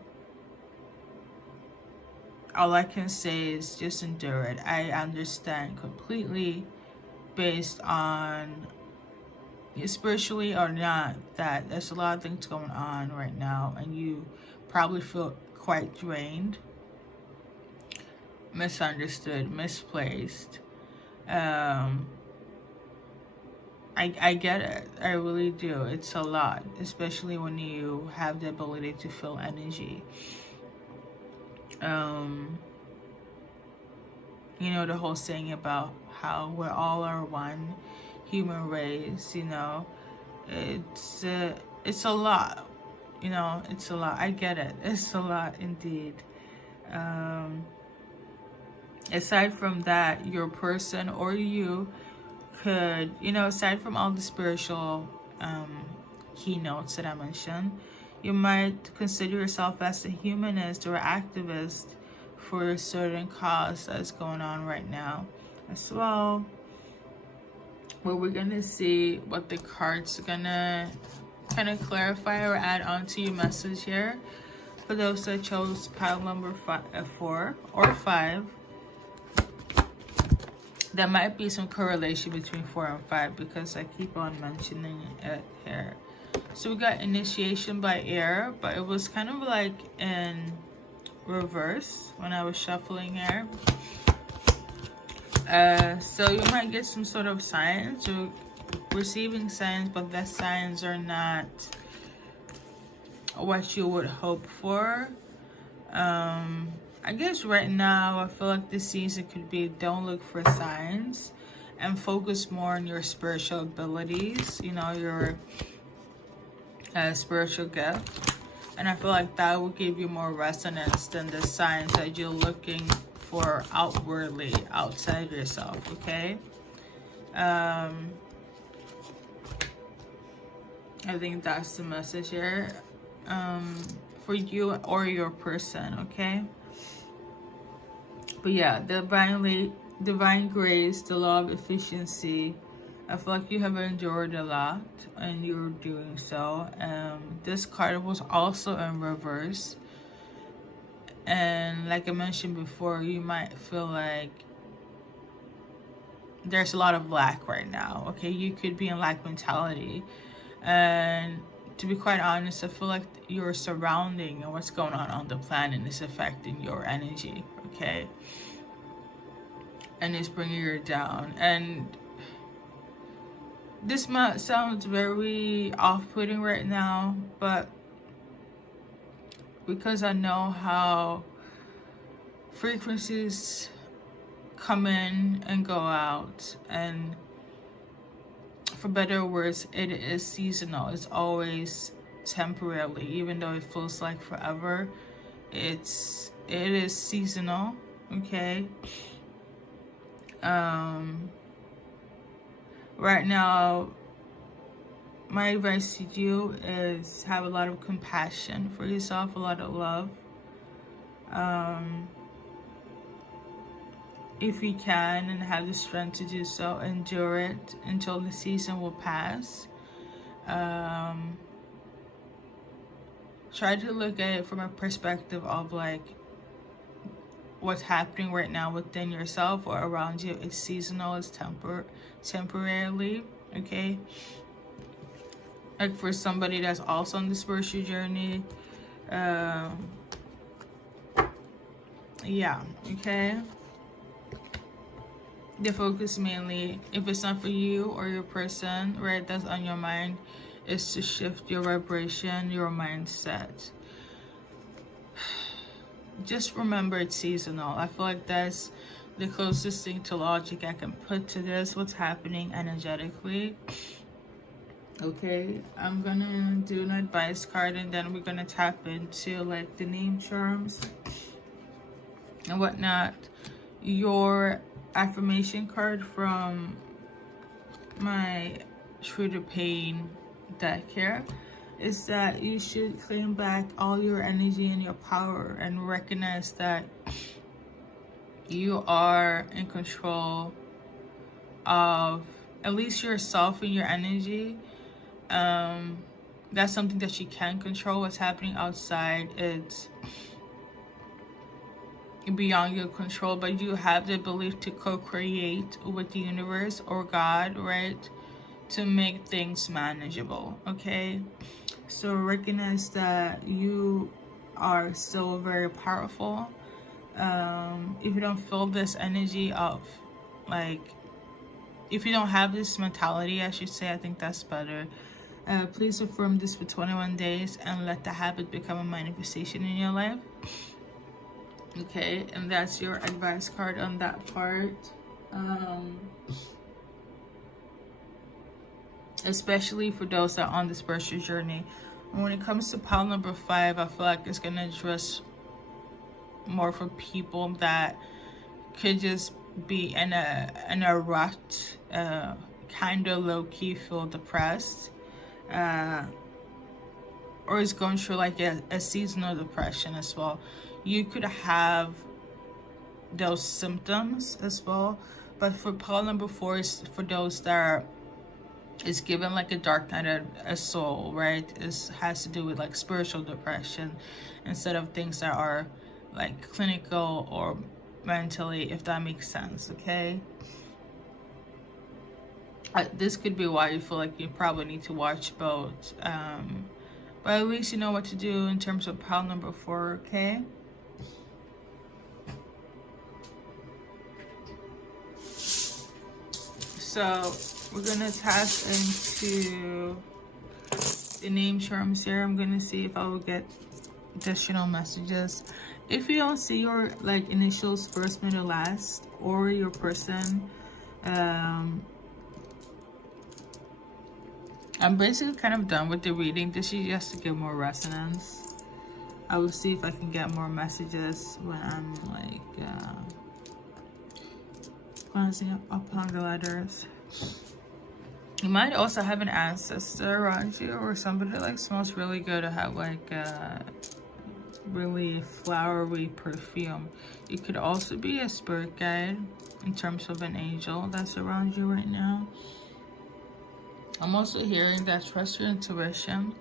all I can say is just endure it. I understand completely, based on spiritually or not, that there's a lot of things going on right now, and you probably feel quite drained, misunderstood, misplaced. I get it. I really do. It's a lot, especially when you have the ability to feel energy. You know, the whole saying about how we're all are one human race, you know, it's a lot, you know, it's a lot. I get it. It's a lot indeed. Aside from that, your person or you could, you know, aside from all the spiritual keynotes that I mentioned, you might consider yourself as a humanist or activist for a certain cause that's going on right now as well. Where we're gonna see what the cards are gonna kind of clarify or add on to your message here. For those that chose pile number 4 or 5, there might be some correlation between 4 and 5 because I keep on mentioning it here. So we got initiation by air, but it was kind of like in reverse when I was shuffling here. So you might get some sort of signs or receiving signs, but the signs are not what you would hope for. I guess right now I feel like this season could be don't look for signs and focus more on your spiritual abilities, you know, your spiritual gift. And I feel like that will give you more resonance than the signs that you're looking for outwardly, outside yourself, okay? I think that's the message here for you or your person, okay? But yeah, divine grace, the law of efficiency. I feel like you have endured a lot and you're doing so. This card was also in reverse. And like I mentioned before, you might feel like there's a lot of lack right now, okay? You could be in lack mentality. And to be quite honest, I feel like your surrounding and what's going on the planet is affecting your energy, okay? And it's bringing you down. And this might sound very off-putting right now, but because I know how frequencies come in and go out, and for better words, it is seasonal. It's always temporarily, even though it feels like forever. It is seasonal, okay? Right now, my advice to you is have a lot of compassion for yourself, a lot of love. If you can and have the strength to do so, endure it until the season will pass. Try to look at it from a perspective of like what's happening right now within yourself or around you. It's seasonal, it's temporarily, okay? Like for somebody that's also on the spiritual journey, yeah, okay? The focus mainly, if it's not for you or your person, right, that's on your mind, is to shift your vibration, your mindset. Just remember it's seasonal. I feel like that's the closest thing to logic I can put to this, what's happening energetically. Okay, I'm gonna do an advice card and then we're gonna tap into like the name charms and whatnot. Your affirmation card from my True to Pain deck here is that you should claim back all your energy and your power and recognize that you are in control of at least yourself and your energy. that's something that you can control. What's happening outside, it's beyond your control, but you have the ability to co-create with the universe or God, right, to make things manageable. Okay, so recognize that you are still very powerful. If you don't feel this energy of, like, if you don't have this mentality, I should say, I think that's better. Please affirm this for 21 days and let the habit become a manifestation in your life. Okay, and that's your advice card on that part. Especially for those that are on the spiritual journey. And when it comes to pile number 5, I feel like it's going to address more for people that could just be in a rut, kind of low-key feel depressed, or is going through like a seasonal depression as well. You could have those symptoms as well, but for pile number 4 is for those that is given like a dark night of a soul, right? It has to do with like spiritual depression instead of things that are like clinical or mentally, if that makes sense. Okay, this could be why you feel like you probably need to watch both, but at least you know what to do in terms of pile number 4. Okay, so we're gonna tap into the name charms here. I'm gonna see if I will get additional messages. If you don't see your like initials, first, middle, last, or your person, I'm basically kind of done with the reading. This is just to get more resonance. I will see if I can get more messages when I'm like glancing upon the letters. You might also have an ancestor around you, or somebody that like smells really good to have like really flowery perfume. It could also be a spirit guide in terms of an angel that's around you right now. I'm also hearing that trust your intuition.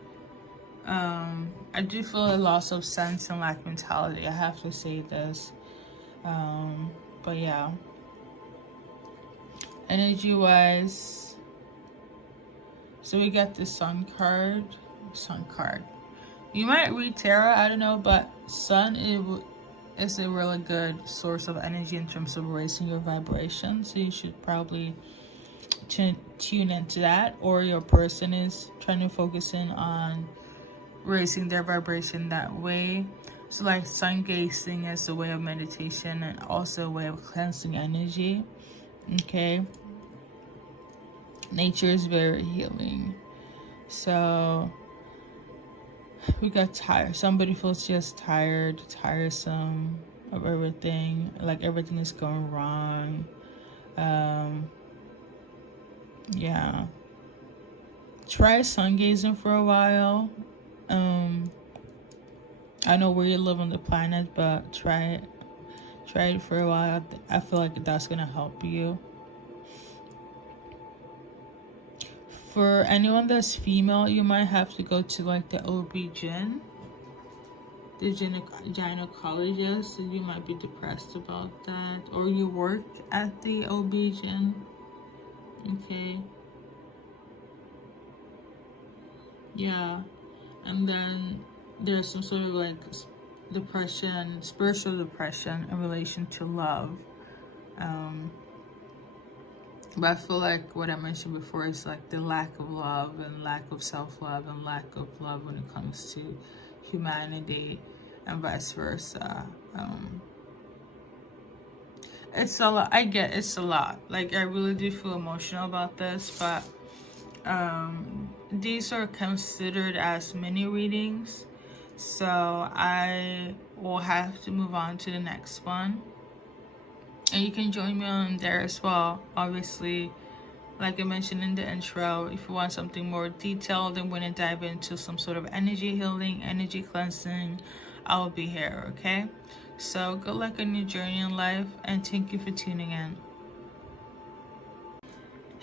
I do feel a loss of sense and lack mentality. I have to say this. But yeah. Energy wise, so we got the sun card. You might read tarot, I don't know, but sun is a really good source of energy in terms of raising your vibration. So you should probably tune into that, or your person is trying to focus in on raising their vibration that way. So like sun gazing is a way of meditation and also a way of cleansing energy. Okay, nature is very healing. So we got tired. Somebody feels just tired, tiresome of everything, like everything is going wrong. Yeah, try sun gazing for a while. I know where you live on the planet, but try it for a while. I feel like that's gonna help you. For anyone that's female, you might have to go to like the OB-GYN, the gynecologist. So you might be depressed about that, or you worked at the OB-GYN. Okay, yeah, and then there's some sort of like depression, spiritual depression in relation to love. But I feel like what I mentioned before is like the lack of love and lack of self-love and lack of love when it comes to humanity and vice versa. It's a lot. I get it's a lot. Like I really do feel emotional about this, but these are considered as mini readings, so I will have to move on to the next one. And you can join me on there as well, obviously. Like I mentioned in the intro, if you want something more detailed and want to dive into some sort of energy healing, energy cleansing, I will be here, okay? So good luck on your journey in life, and thank you for tuning in.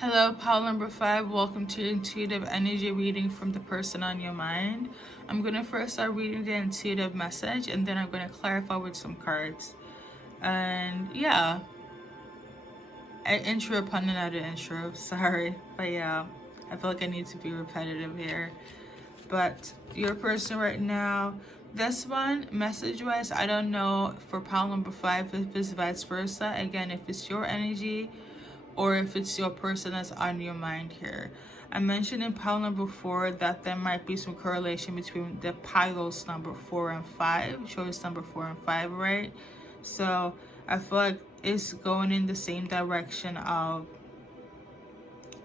Hello, pile number 5. Welcome to intuitive energy reading from the person on your mind. I'm going to first start reading the intuitive message, and then I'm going to clarify with some cards. And yeah, an intro upon another intro. Sorry, but yeah, I feel like I need to be repetitive here. But your person right now, this one, message-wise, I don't know for pile number 5 if it's vice versa. Again, if it's your energy or if it's your person that's on your mind here. I mentioned in pile number 4 that there might be some correlation between the piles number 4 and 5, choice number 4 and 5, right? So I feel like it's going in the same direction of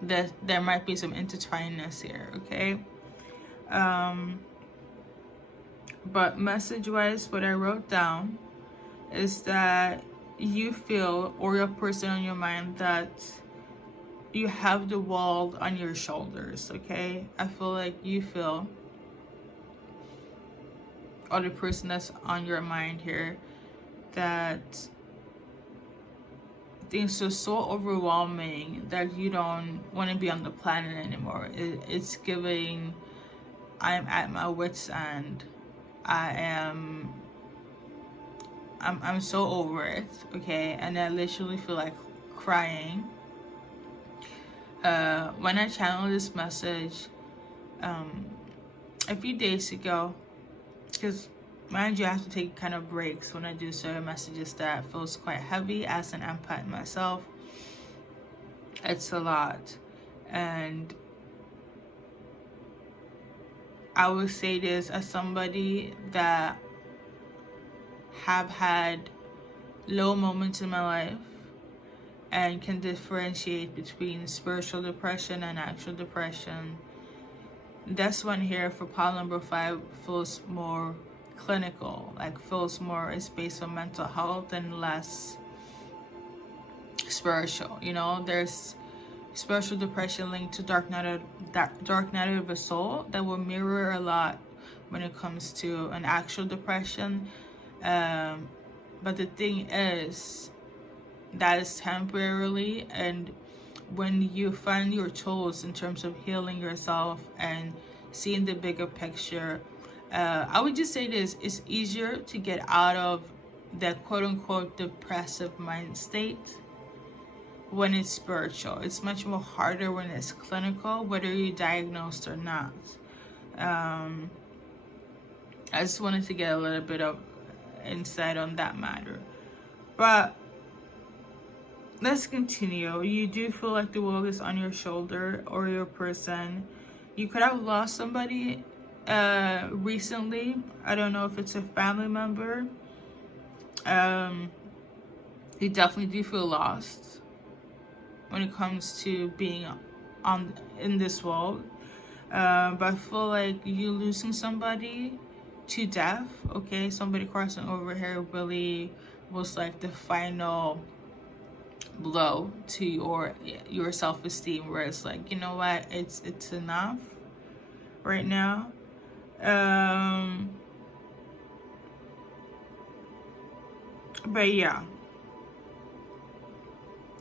that there might be some intertwinedness here, okay? But message-wise, what I wrote down is that you feel, or your person on your mind, that you have the world on your shoulders, okay? I feel like you feel, or the person that's on your mind here, that things are so overwhelming that you don't want to be on the planet anymore. It's giving, I'm at my wit's end. I'm so over it, okay? And I literally feel like crying. When I channeled this message a few days ago, because mind you, I have to take kind of breaks when I do certain messages that feels quite heavy as an empath myself. It's a lot. And I would say this as somebody that have had low moments in my life and can differentiate between spiritual depression and actual depression. This one here for pile number 5 feels more clinical, like feels more is based on mental health and less spiritual. You know, there's spiritual depression linked to dark night of the soul that will mirror a lot when it comes to an actual depression. But the thing is, that is temporarily, and when you find your tools in terms of healing yourself and seeing the bigger picture, I would just say this: it's easier to get out of the quote-unquote depressive mind state when it's spiritual. It's much more harder when it's clinical, whether you're diagnosed or not. I just wanted to get a little bit of insight on that matter. But let's continue. You do feel like the world is on your shoulder, or your person. You could have lost somebody recently. I don't know if it's a family member. You definitely do feel lost when it comes to being in this world. But I feel like you losing somebody to death, okay? Somebody crossing over here really was like the final blow to your self-esteem, where it's like, you know what, it's enough right now. But yeah,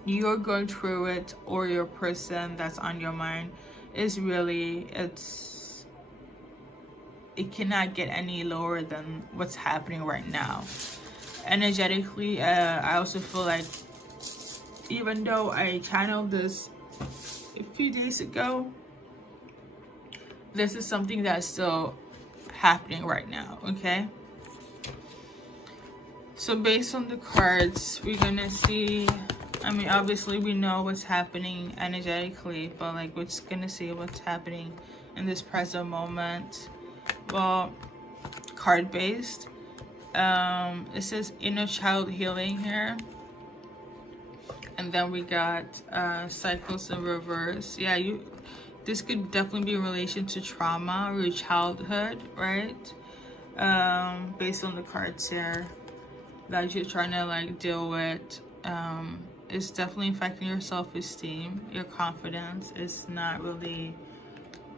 you're going through it, or your person that's on your mind is really, it cannot get any lower than what's happening right now. Energetically, I also feel like, even though I channeled this a few days ago, this is something that's still happening right now, okay? So based on the cards, we're gonna see, I mean, obviously we know what's happening energetically, but like, we're just gonna see what's happening in this present moment. Well, card based, it says inner child healing here, and then we got cycles in reverse. Yeah, this could definitely be in relation to trauma or your childhood, right? Based on the cards here that you're trying to like deal with. It's definitely affecting your self-esteem. Your confidence is not really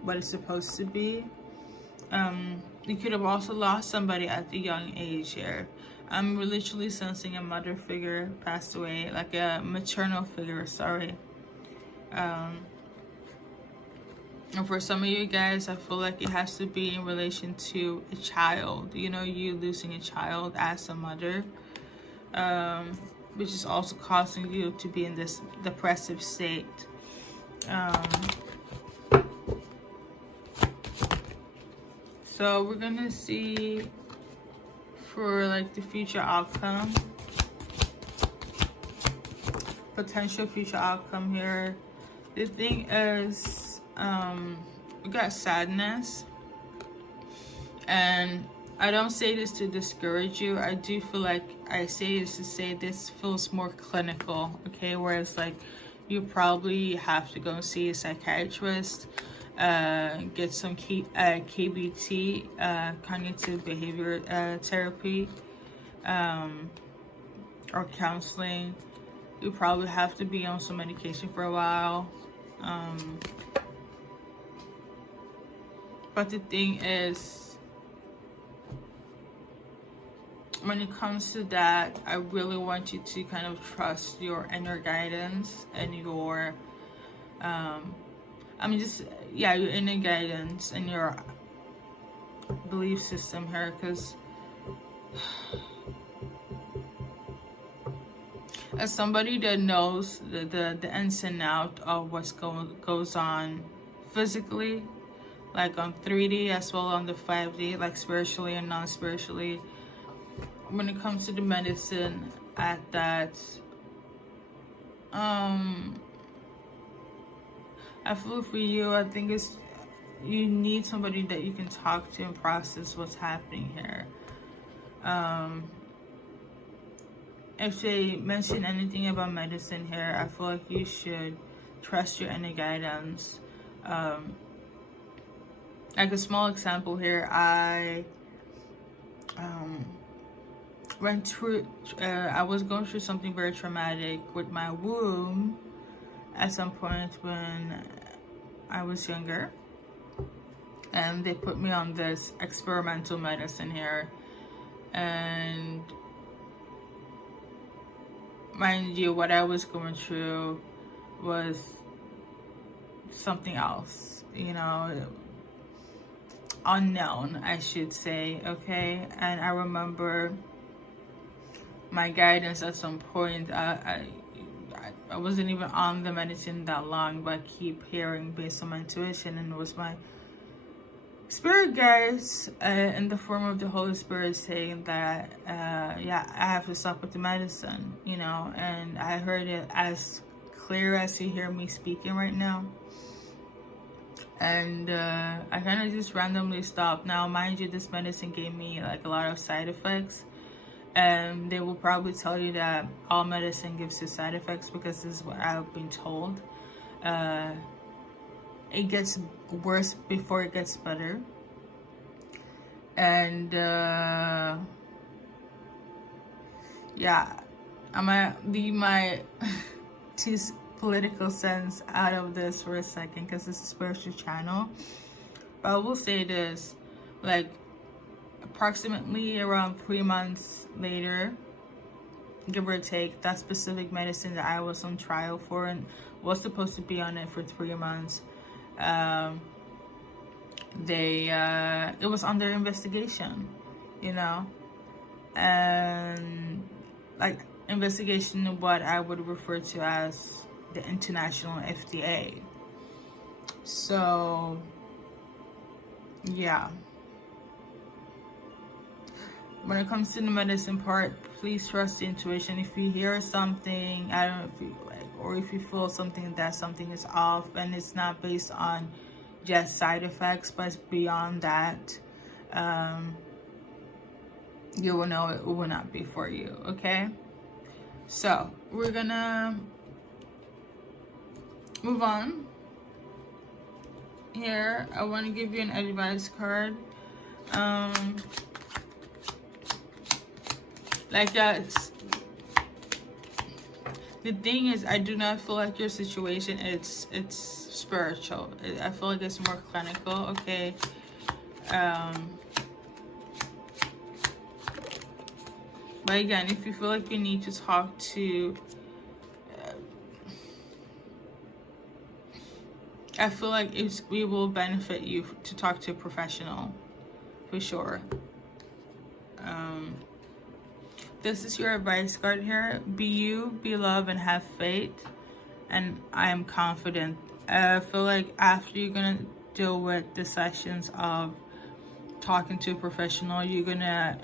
what it's supposed to be. You could have also lost somebody at the young age here. I'm literally sensing a mother figure passed away, like a maternal figure, sorry. And for some of you guys, I feel like it has to be in relation to a child, you know, you losing a child as a mother, which is also causing you to be in this depressive state. So we're gonna see for like the future outcome, potential future outcome here. The thing is, we got sadness, and I don't say this to discourage you. I do feel like I say this to say this feels more clinical, okay? Whereas like you probably have to go and see a psychiatrist, get some KBT, cognitive behavior therapy, or counseling. You probably have to be on some medication for a while. But the thing is, when it comes to that, I really want you to kind of trust your inner guidance and your, your inner guidance and your belief system here, because as somebody that knows the ins and out of what's goes on physically, like on 3D as well on the 5D, like spiritually and non-spiritually, when it comes to the medicine at that, I feel for you, I think it's, you need somebody that you can talk to and process what's happening here. If they mention anything about medicine here, I feel like you should trust your inner guidance. Like a small example here, I went through, I was going through something very traumatic with my womb at some point when I was younger. And they put me on this experimental medicine here. And mind you, what I was going through was something else, you know, unknown, I should say, okay? And I remember my guidance at some point, I wasn't even on the medicine that long, but I keep hearing based on my intuition, and it was my spirit guides in the form of the Holy Spirit saying that, I have to stop with the medicine, you know, and I heard it as clear as you hear me speaking right now. And I kind of just randomly stopped. Now, mind you, this medicine gave me like a lot of side effects. And they will probably tell you that all medicine gives you side effects, because this is what I've been told. It gets worse before it gets better. And I'm gonna leave my political sense out of this for a second, because it's a spiritual channel. But I will say this, like approximately around 3 months later, give or take, that specific medicine that I was on trial for and was supposed to be on it for 3 months, it was under investigation, you know, and like investigation of what I would refer to as the international FDA. So yeah, when it comes to the medicine part, please trust the intuition. If you hear something, I don't know if you like, or if you feel something that something is off and it's not based on just side effects, but it's beyond that, you will know it will not be for you, okay? So we're gonna move on. Here, I want to give you an advice card. The thing is, I do not feel like your situation it's spiritual. I feel like it's more clinical, okay? But again, if you feel like you need to talk to I feel like it will benefit you to talk to a professional, for sure. This is your advice card here. Be you, be love, and have faith. And I am confident. I feel like after you're gonna deal with the sessions of talking to a professional, you're gonna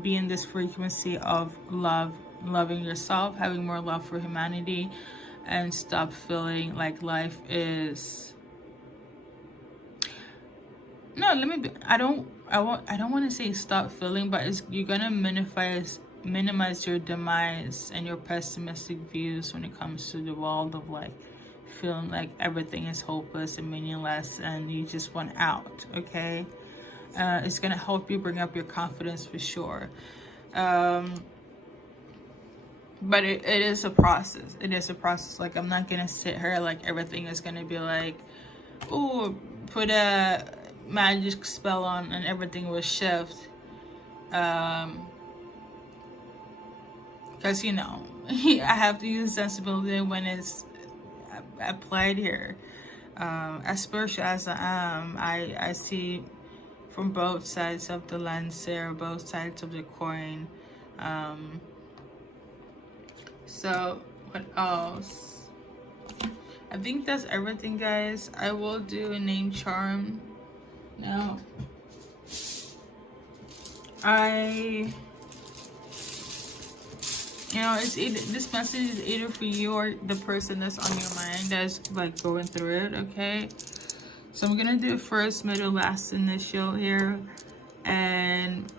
be in this frequency of love, loving yourself, having more love for humanity, and stop feeling like life is... No, I don't want to say stop feeling, but you're gonna minimize your demise and your pessimistic views when it comes to the world of like feeling like everything is hopeless and meaningless and you just want out. Okay, it's gonna help you bring up your confidence for sure. But it is a process. It is a process. Like, I'm not gonna sit here like everything is gonna be like, oh, put a magic spell on and everything will shift. Because, you know, I have to use sensibility when it's applied here. As spiritual as I am, I see from both sides of the lens here, both sides of the coin. So, what else? I think that's everything, guys. I will do a name charm now. You know, it's either, this message is either for you or the person that's on your mind that's like going through it. Okay, so I'm gonna do first, middle, last, initial here, and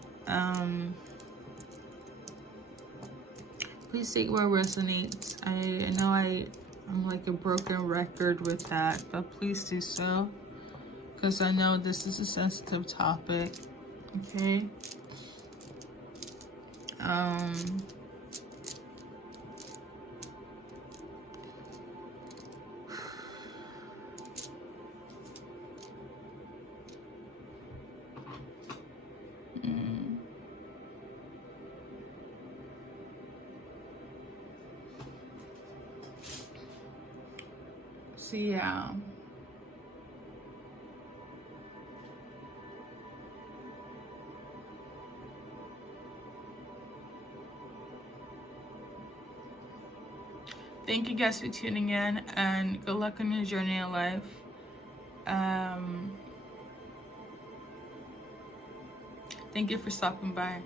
please take what resonates. I know I'm like a broken record with that, but please do so, because I know this is a sensitive topic. Okay. So yeah. Thank you guys for tuning in, and good luck on your journey in life. Thank you for stopping by.